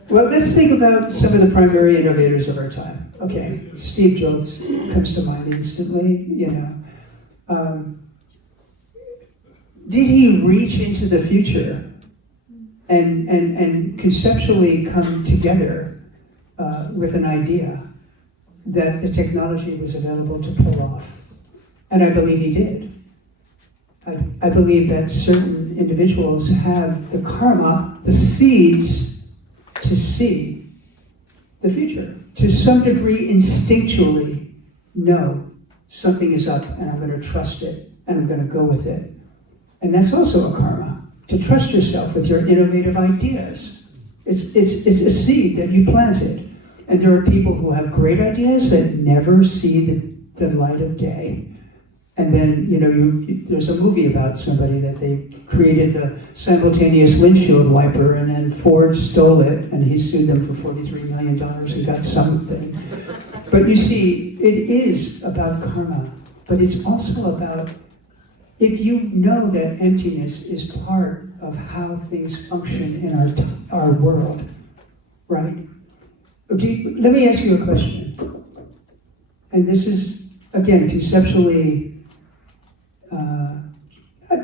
Well, let's think about some of the primary innovators of our time. Okay, Steve Jobs comes to mind instantly, Did he reach into the future and conceptually come together with an idea that the technology was available to pull off? And I believe he did. I believe that certain individuals have the karma, the seeds, to see the future. To some degree, instinctually know something is up and I'm going to trust it and I'm going to go with it. And that's also a karma, to trust yourself with your innovative ideas. It's a seed that you planted. And there are people who have great ideas that never see the light of day. And then, there's a movie about somebody that they created the simultaneous windshield wiper, and then Ford stole it, and he sued them for $43 million and got something. But you see, it is about karma, but it's also about, if you know that emptiness is part of how things function in our world, right? Let me ask you a question. And this is, again, conceptually,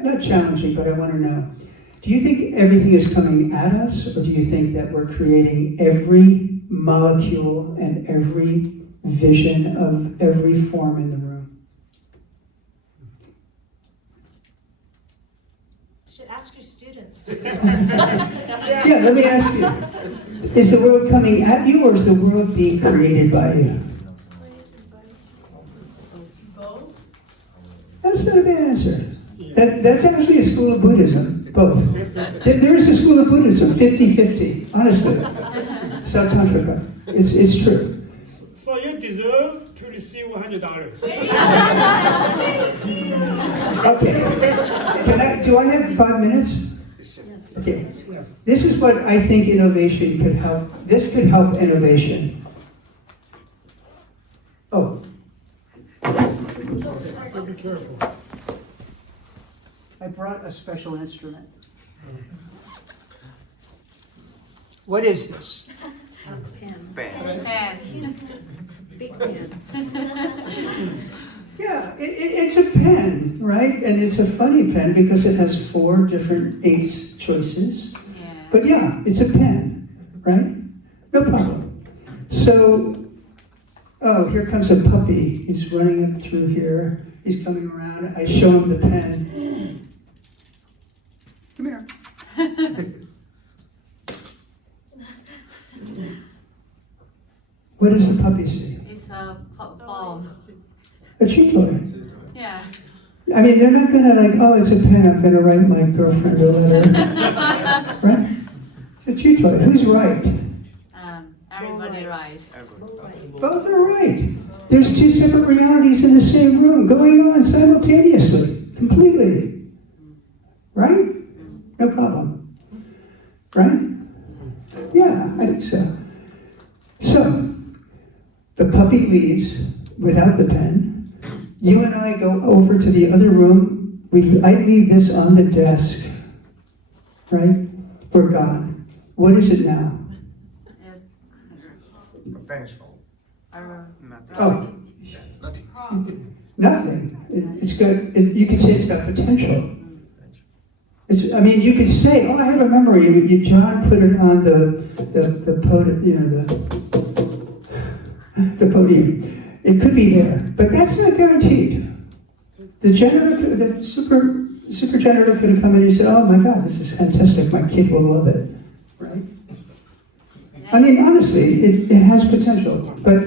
not challenging, but I want to know. Do you think everything is coming at us, or do you think that we're creating every molecule and every vision of every form in the room? You should ask your students. Yeah, let me ask you. Is the world coming at you, or is the world being created by you? Both. That's not a bad answer. That's actually a school of Buddhism, both. There is a school of Buddhism, 50-50, honestly. South Tantrika. It's true. So you deserve to receive $100. Okay. Do I have 5 minutes? Okay. This is what I think innovation could help. This could help innovation. Oh. So be careful. I brought a special instrument. What is this? A pen. Big pen. Yeah, it's a pen, right? And it's a funny pen because it has 4 different inks choices. Yeah. But yeah, it's a pen, right? No problem. So, oh, here comes a puppy. He's running up through here. He's coming around. I show him the pen. Come here. What does the puppy see? It's a ball. A chew toy. Yeah. I mean, they're not gonna like, oh, it's a pen, I'm gonna write my girlfriend a letter. Right? It's a chew toy. Who's right? Everybody right. Both are right. There's 2 separate realities in the same room going on simultaneously, completely. Right? No problem. Right? Yeah, I think so. So, the puppy leaves without the pen. You and I go over to the other room. I leave this on the desk. Right? We're gone. What is it now? Potential. Oh, nothing. It's got. You could say it's got potential. I mean, you could say, "Oh, I have a memory." John put it on the podium. The podium. It could be there, but that's not guaranteed. The super janitor could have come in and said, "Oh my God, this is fantastic. My kid will love it." Right? I mean, honestly, it has potential, but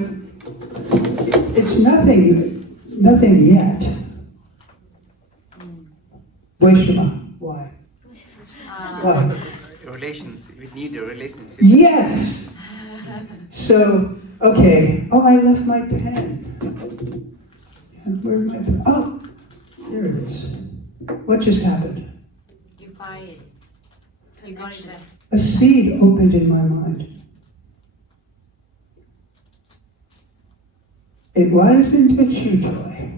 it's nothing yet. Weishima, why? Why? Relationship. We need a relationship. Yes! So, okay. Oh, I left my pen. Yeah, where's my pen? Oh, here it is. What just happened? You find it. You got it there. A seed opened in my mind. It wasn't a chew toy.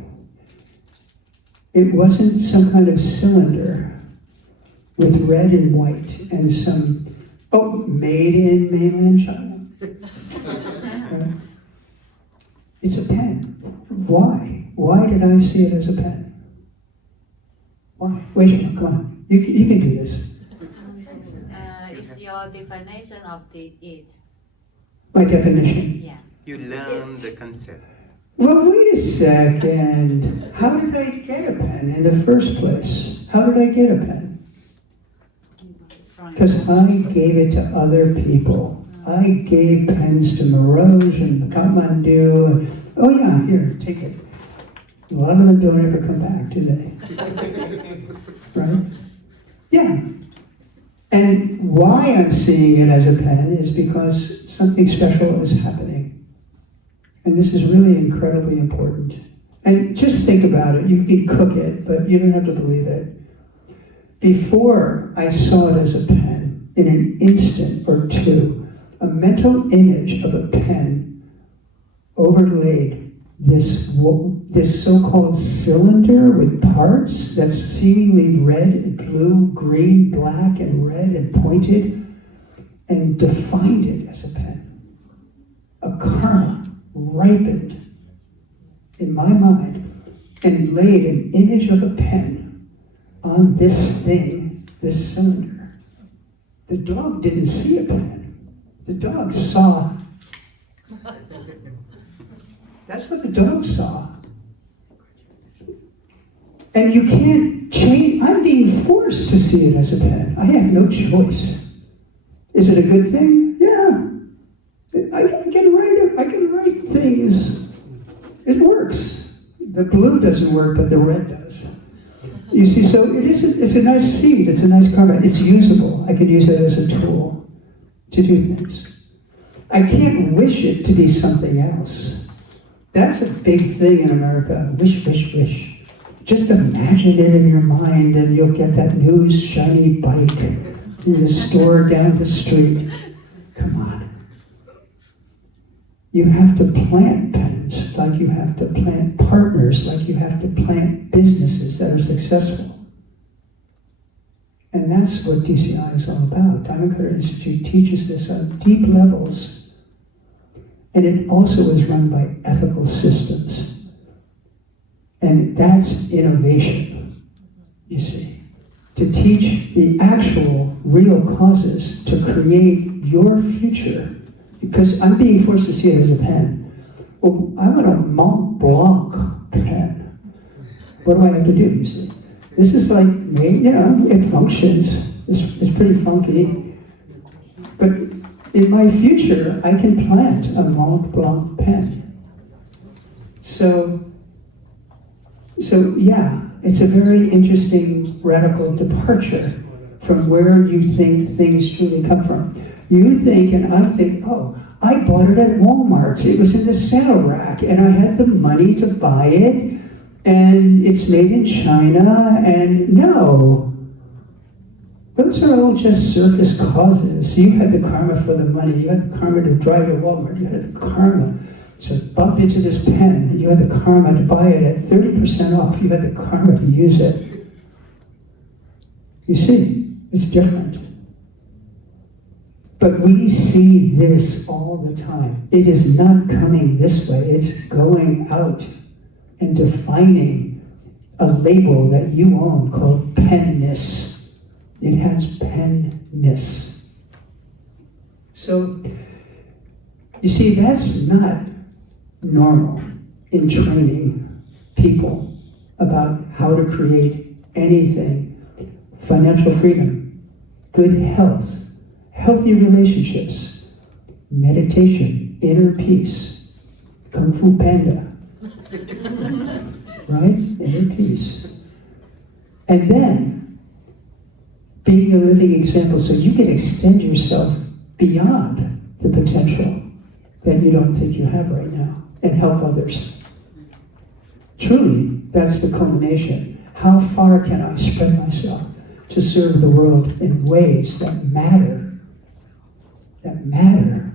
It wasn't some kind of cylinder with red and white and some, made in mainland China. Right? It's a pen. Why? Why did I see it as a pen? Why? Wait, come on. You can do this. It's your definition of it. My definition. Yeah. You learn the concept. Well, wait a second. How did I get a pen in the first place? How did I get a pen? Because I gave it to other people. I gave pens to Miroj and Kathmandu. Oh yeah, here, take it. A lot of them don't ever come back, do they? Right? Yeah. And why I'm seeing it as a pen is because something special is happening. And this is really incredibly important. And just think about it. You can cook it, but you don't have to believe it. Before I saw it as a pen, in an instant or two, a mental image of a pen overlaid this so-called cylinder with parts that's seemingly red and blue, green, black, and red and pointed, and defined it as a pen. A karma ripened in my mind and laid an image of a pen on this thing, this cylinder. The dog didn't see a pen. The dog saw. That's what the dog saw. And you can't change. I'm being forced to see it as a pen. I have no choice. Is it a good thing? Yeah. I can write things. It works. The blue doesn't work, but the red does. You see, so it's a nice seed. It's a nice karma. It's usable. I could use it as a tool to do things. I can't wish it to be something else. That's a big thing in America. Wish, wish, wish. Just imagine it in your mind and you'll get that new shiny bike in the store down the street. Come on. You have to plant pens like you have to plant partners, like you have to plant businesses that are successful. And that's what DCI is all about. Diamond Cutter Institute teaches this on deep levels. And it also is run by ethical systems. And that's innovation, you see. To teach the actual, real causes to create your future. Because I'm being forced to see it as a pen. Well, I want a Mont Blanc pen. What do I have to do, you see? This is like, you know, it functions. It's pretty funky. But in my future, I can plant a Mont Blanc pen. So yeah, it's a very interesting radical departure from where you think things truly come from. You think and I think, oh, I bought it at Walmart. It was in the sale rack and I had the money to buy it and it's made in China and no. Those are all just surface causes. You had the karma for the money. You had the karma to drive to Walmart. You had the karma to bump into this pen. You had the karma to buy it at 30% off. You had the karma to use it. You see, it's different. But we see this all the time. It is not coming this way. It's going out and defining a label that you own called penness. It has penness. So, you see, that's not normal in training people about how to create anything. Financial freedom, good health, healthy relationships, meditation, inner peace, Kung Fu Panda, right? Inner peace. And then, being a living example so you can extend yourself beyond the potential that you don't think you have right now and help others. Truly, that's the culmination. How far can I spread myself to serve the world in ways that matter? That matter.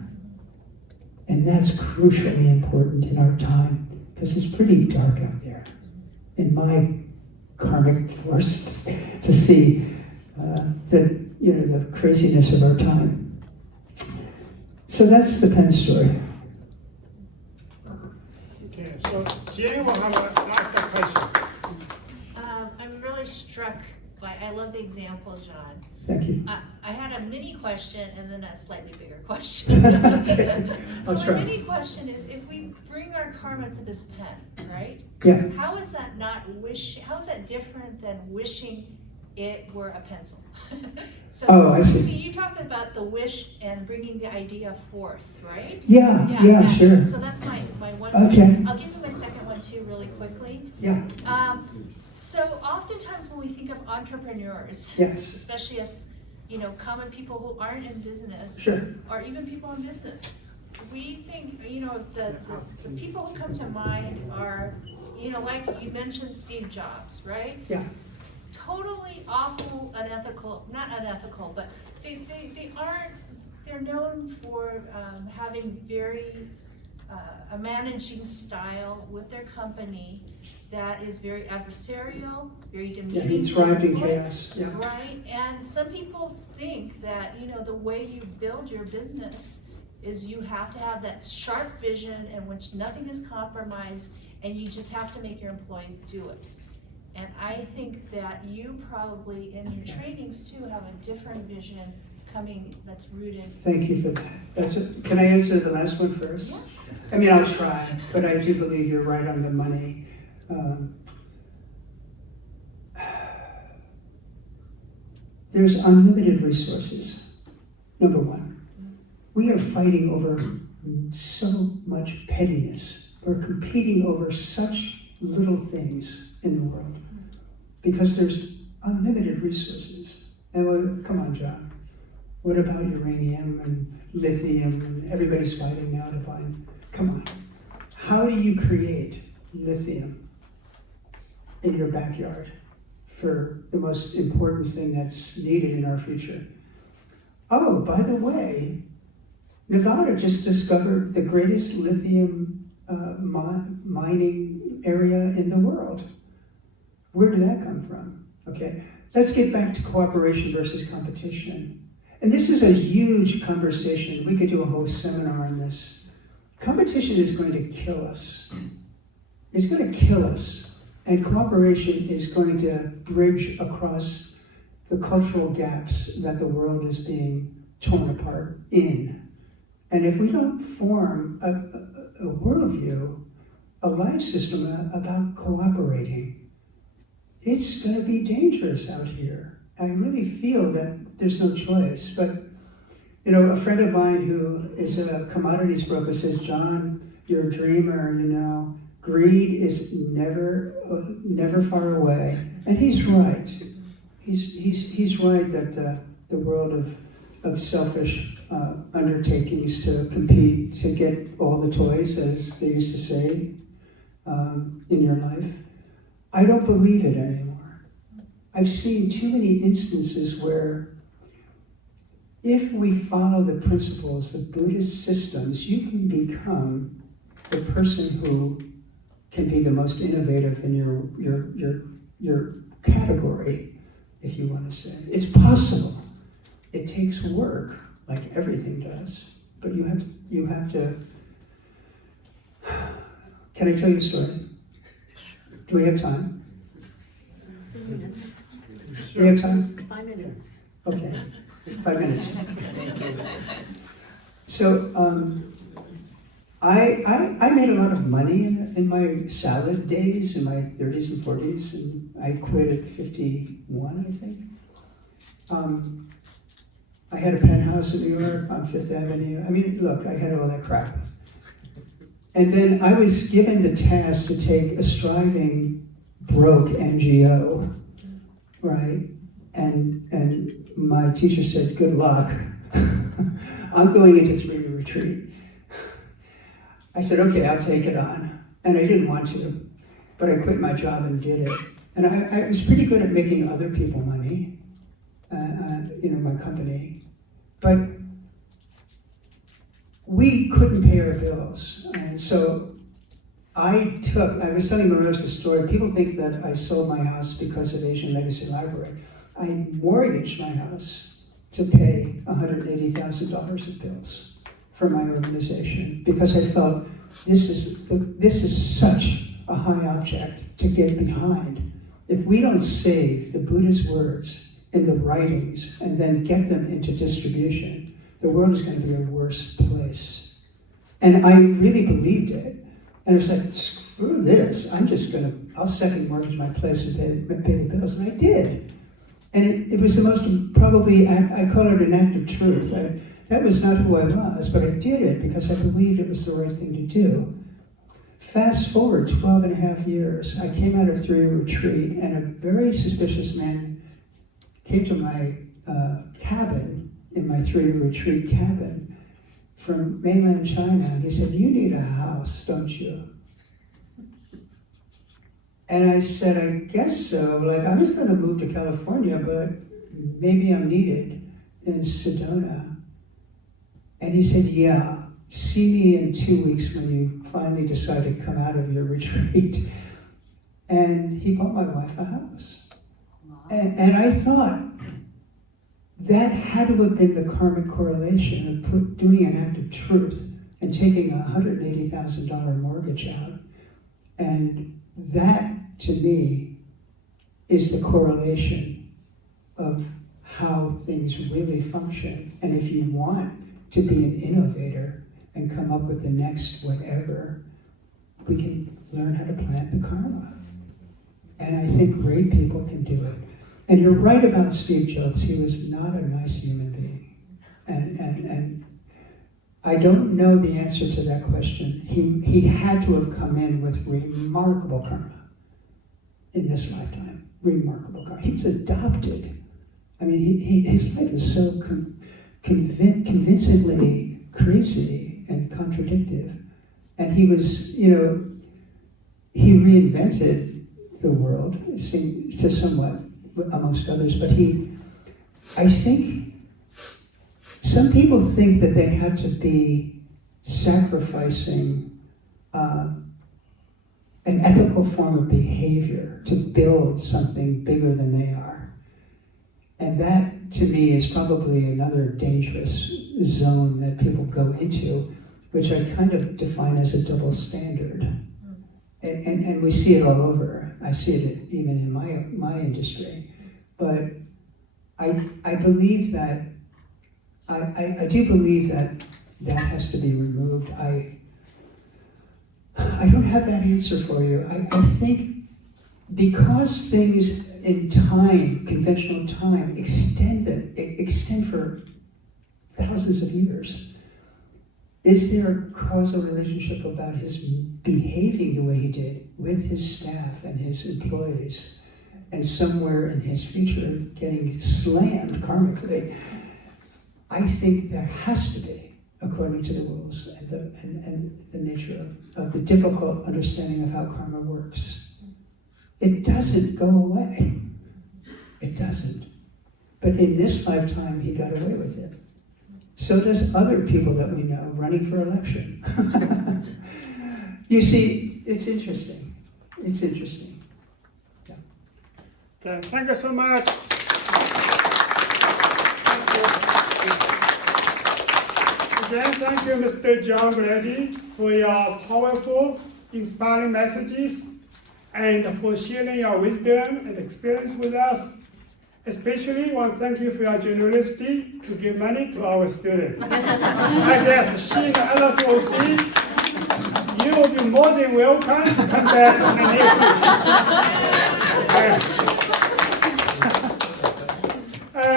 And that's crucially important in our time because it's pretty dark out there. In my karmic force to see the craziness of our time. So that's the pen story. Okay, so Jane will have a last question. I'm really struck by, I love the example, John. Thank you. I had a mini question and then a slightly bigger question. Okay. So I'll my try. mini question is, if we bring our karma to this pen, right? Yeah. How is that how is that different than wishing it were a pencil? So, Oh, I see. you talked about the wish and bringing the idea forth, right? Yeah, sure. So that's my one Okay. question. I'll give you my second one too really quickly. Yeah. So oftentimes when we think of entrepreneurs, Yes. especially as, common people who aren't in business, Sure. or even people in business, we think, the people who come to mind are, like you mentioned Steve Jobs, right? Yeah. Totally awful, not unethical, but they're known for having a managing style with their company that is very adversarial, very demeaning. Yeah, he thrived in to employees, chaos. Yeah. right? And some people think that, the way you build your business is you have to have that sharp vision in which nothing is compromised and you just have to make your employees do it. And I think that you probably, in your trainings too, have a different vision that's rooted. Thank you for that. Can I answer the last one first? Yeah. I mean, I'll try, but I do believe you're right on the money. There's unlimited resources, number one. We are fighting over so much pettiness. We're competing over such little things in the world because there's unlimited resources. And come on, John. What about uranium and lithium? And everybody's fighting now to find. Come on. How do you create lithium in your backyard for the most important thing that's needed in our future? Oh, by the way, Nevada just discovered the greatest lithium mining area in the world. Where did that come from? Okay, let's get back to cooperation versus competition. And this is a huge conversation. We could do a whole seminar on this. Competition is going to kill us. It's going to kill us. And cooperation is going to bridge across the cultural gaps that the world is being torn apart in. And if we don't form a worldview, a life system about cooperating, it's going to be dangerous out here. I really feel that there's no choice. But, you know, a friend of mine who is a commodities broker says, John, you're a dreamer, you know. Greed is never far away. And he's right. He's right that the world of selfish undertakings to compete to get all the toys, as they used to say, in your life. I don't believe it anymore. I've seen too many instances where if we follow the principles, the Buddhist systems, you can become the person who can be the most innovative in your category, if you want to say. It's possible. It takes work, like everything does. But you have to. Can I tell you a story? Do we have time? 3 minutes. Do we have time? 5 minutes. Okay, 5 minutes. So I made a lot of money in my salad days in my 30s and 40s, and I quit at 51, I think. I had a penthouse in New York on Fifth Avenue. I mean, look, I had all that crap. And then I was given the task to take a striving, broke NGO, right? And my teacher said, good luck. I'm going into 3-year retreat. I said, okay, I'll take it on. And I didn't want to, but I quit my job and did it. And I was pretty good at making other people money, my company. But we couldn't pay our bills. And so I was telling Maros the story. People think that I sold my house because of Asian Legacy Library. I mortgaged my house to pay $180,000 of bills for my organization because I felt this is such a high object to get behind. If we don't save the Buddha's words in the writings and then get them into distribution, the world is going to be a worse place. And I really believed it. And it was like, screw this, I'll second mortgage my place and pay the bills. And I did. And it was the most, probably, I call it an act of truth. That was not who I was, but I did it because I believed it was the right thing to do. Fast forward 12 and a half years, I came out of 3-year retreat, and a very suspicious man came to my cabin, in my 3-year retreat cabin, from mainland China, and he said, you need a house, don't you? And I said, I guess so. Like, I was going to move to California, but maybe I'm needed in Sedona. And he said, yeah, see me in 2 weeks when you finally decide to come out of your retreat. And he bought my wife a house. And I thought, that had to have been the karmic correlation of doing an act of truth and taking a $180,000 mortgage out. And that, to me, is the correlation of how things really function. And if you want to be an innovator and come up with the next whatever, we can learn how to plant the karma. And I think great people can do it. And you're right about Steve Jobs. He was not a nice human being. And I don't know the answer to that question. He had to have come in with remarkable karma in this lifetime. Remarkable karma. He was adopted. I mean, his life is so convincingly crazy and contradictive. And he was, he reinvented the world, it seemed, to somewhat, amongst others, but I think some people think that they have to be sacrificing an ethical form of behavior to build something bigger than they are. And that, to me, is probably another dangerous zone that people go into, which I kind of define as a double standard. And we see it all over. everywhere. I see it even in my industry. But I believe that, I do believe that that has to be removed. I don't have that answer for you. I think because things in time, conventional time, extend for thousands of years, is there a causal relationship about his behaving the way he did with his staff and his employees, and somewhere in his future getting slammed karmically? I think there has to be, according to the rules and the nature of the difficult understanding of how karma works. It doesn't go away. It doesn't. But in this lifetime, he got away with it. So does other people that we know running for election. You see, it's interesting. It's interesting. Yeah. Okay, thank you so much. Again, thank you, Mr. John Brady, for your powerful, inspiring messages and for sharing your wisdom and experience with us. Especially want to thank you for your generosity to give money to our students. I guess she and others will see. You will be more than welcome to come back in the near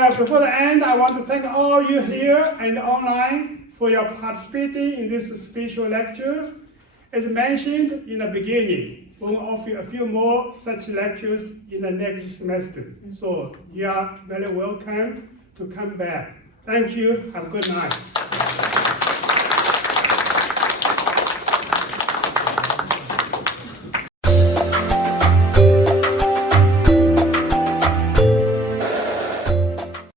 future. Before the end, I want to thank all you here and online for your participating in this special lecture. As mentioned in the beginning, we'll offer you a few more such lectures in the next semester. So you are very welcome to come back. Thank you. Have a good night.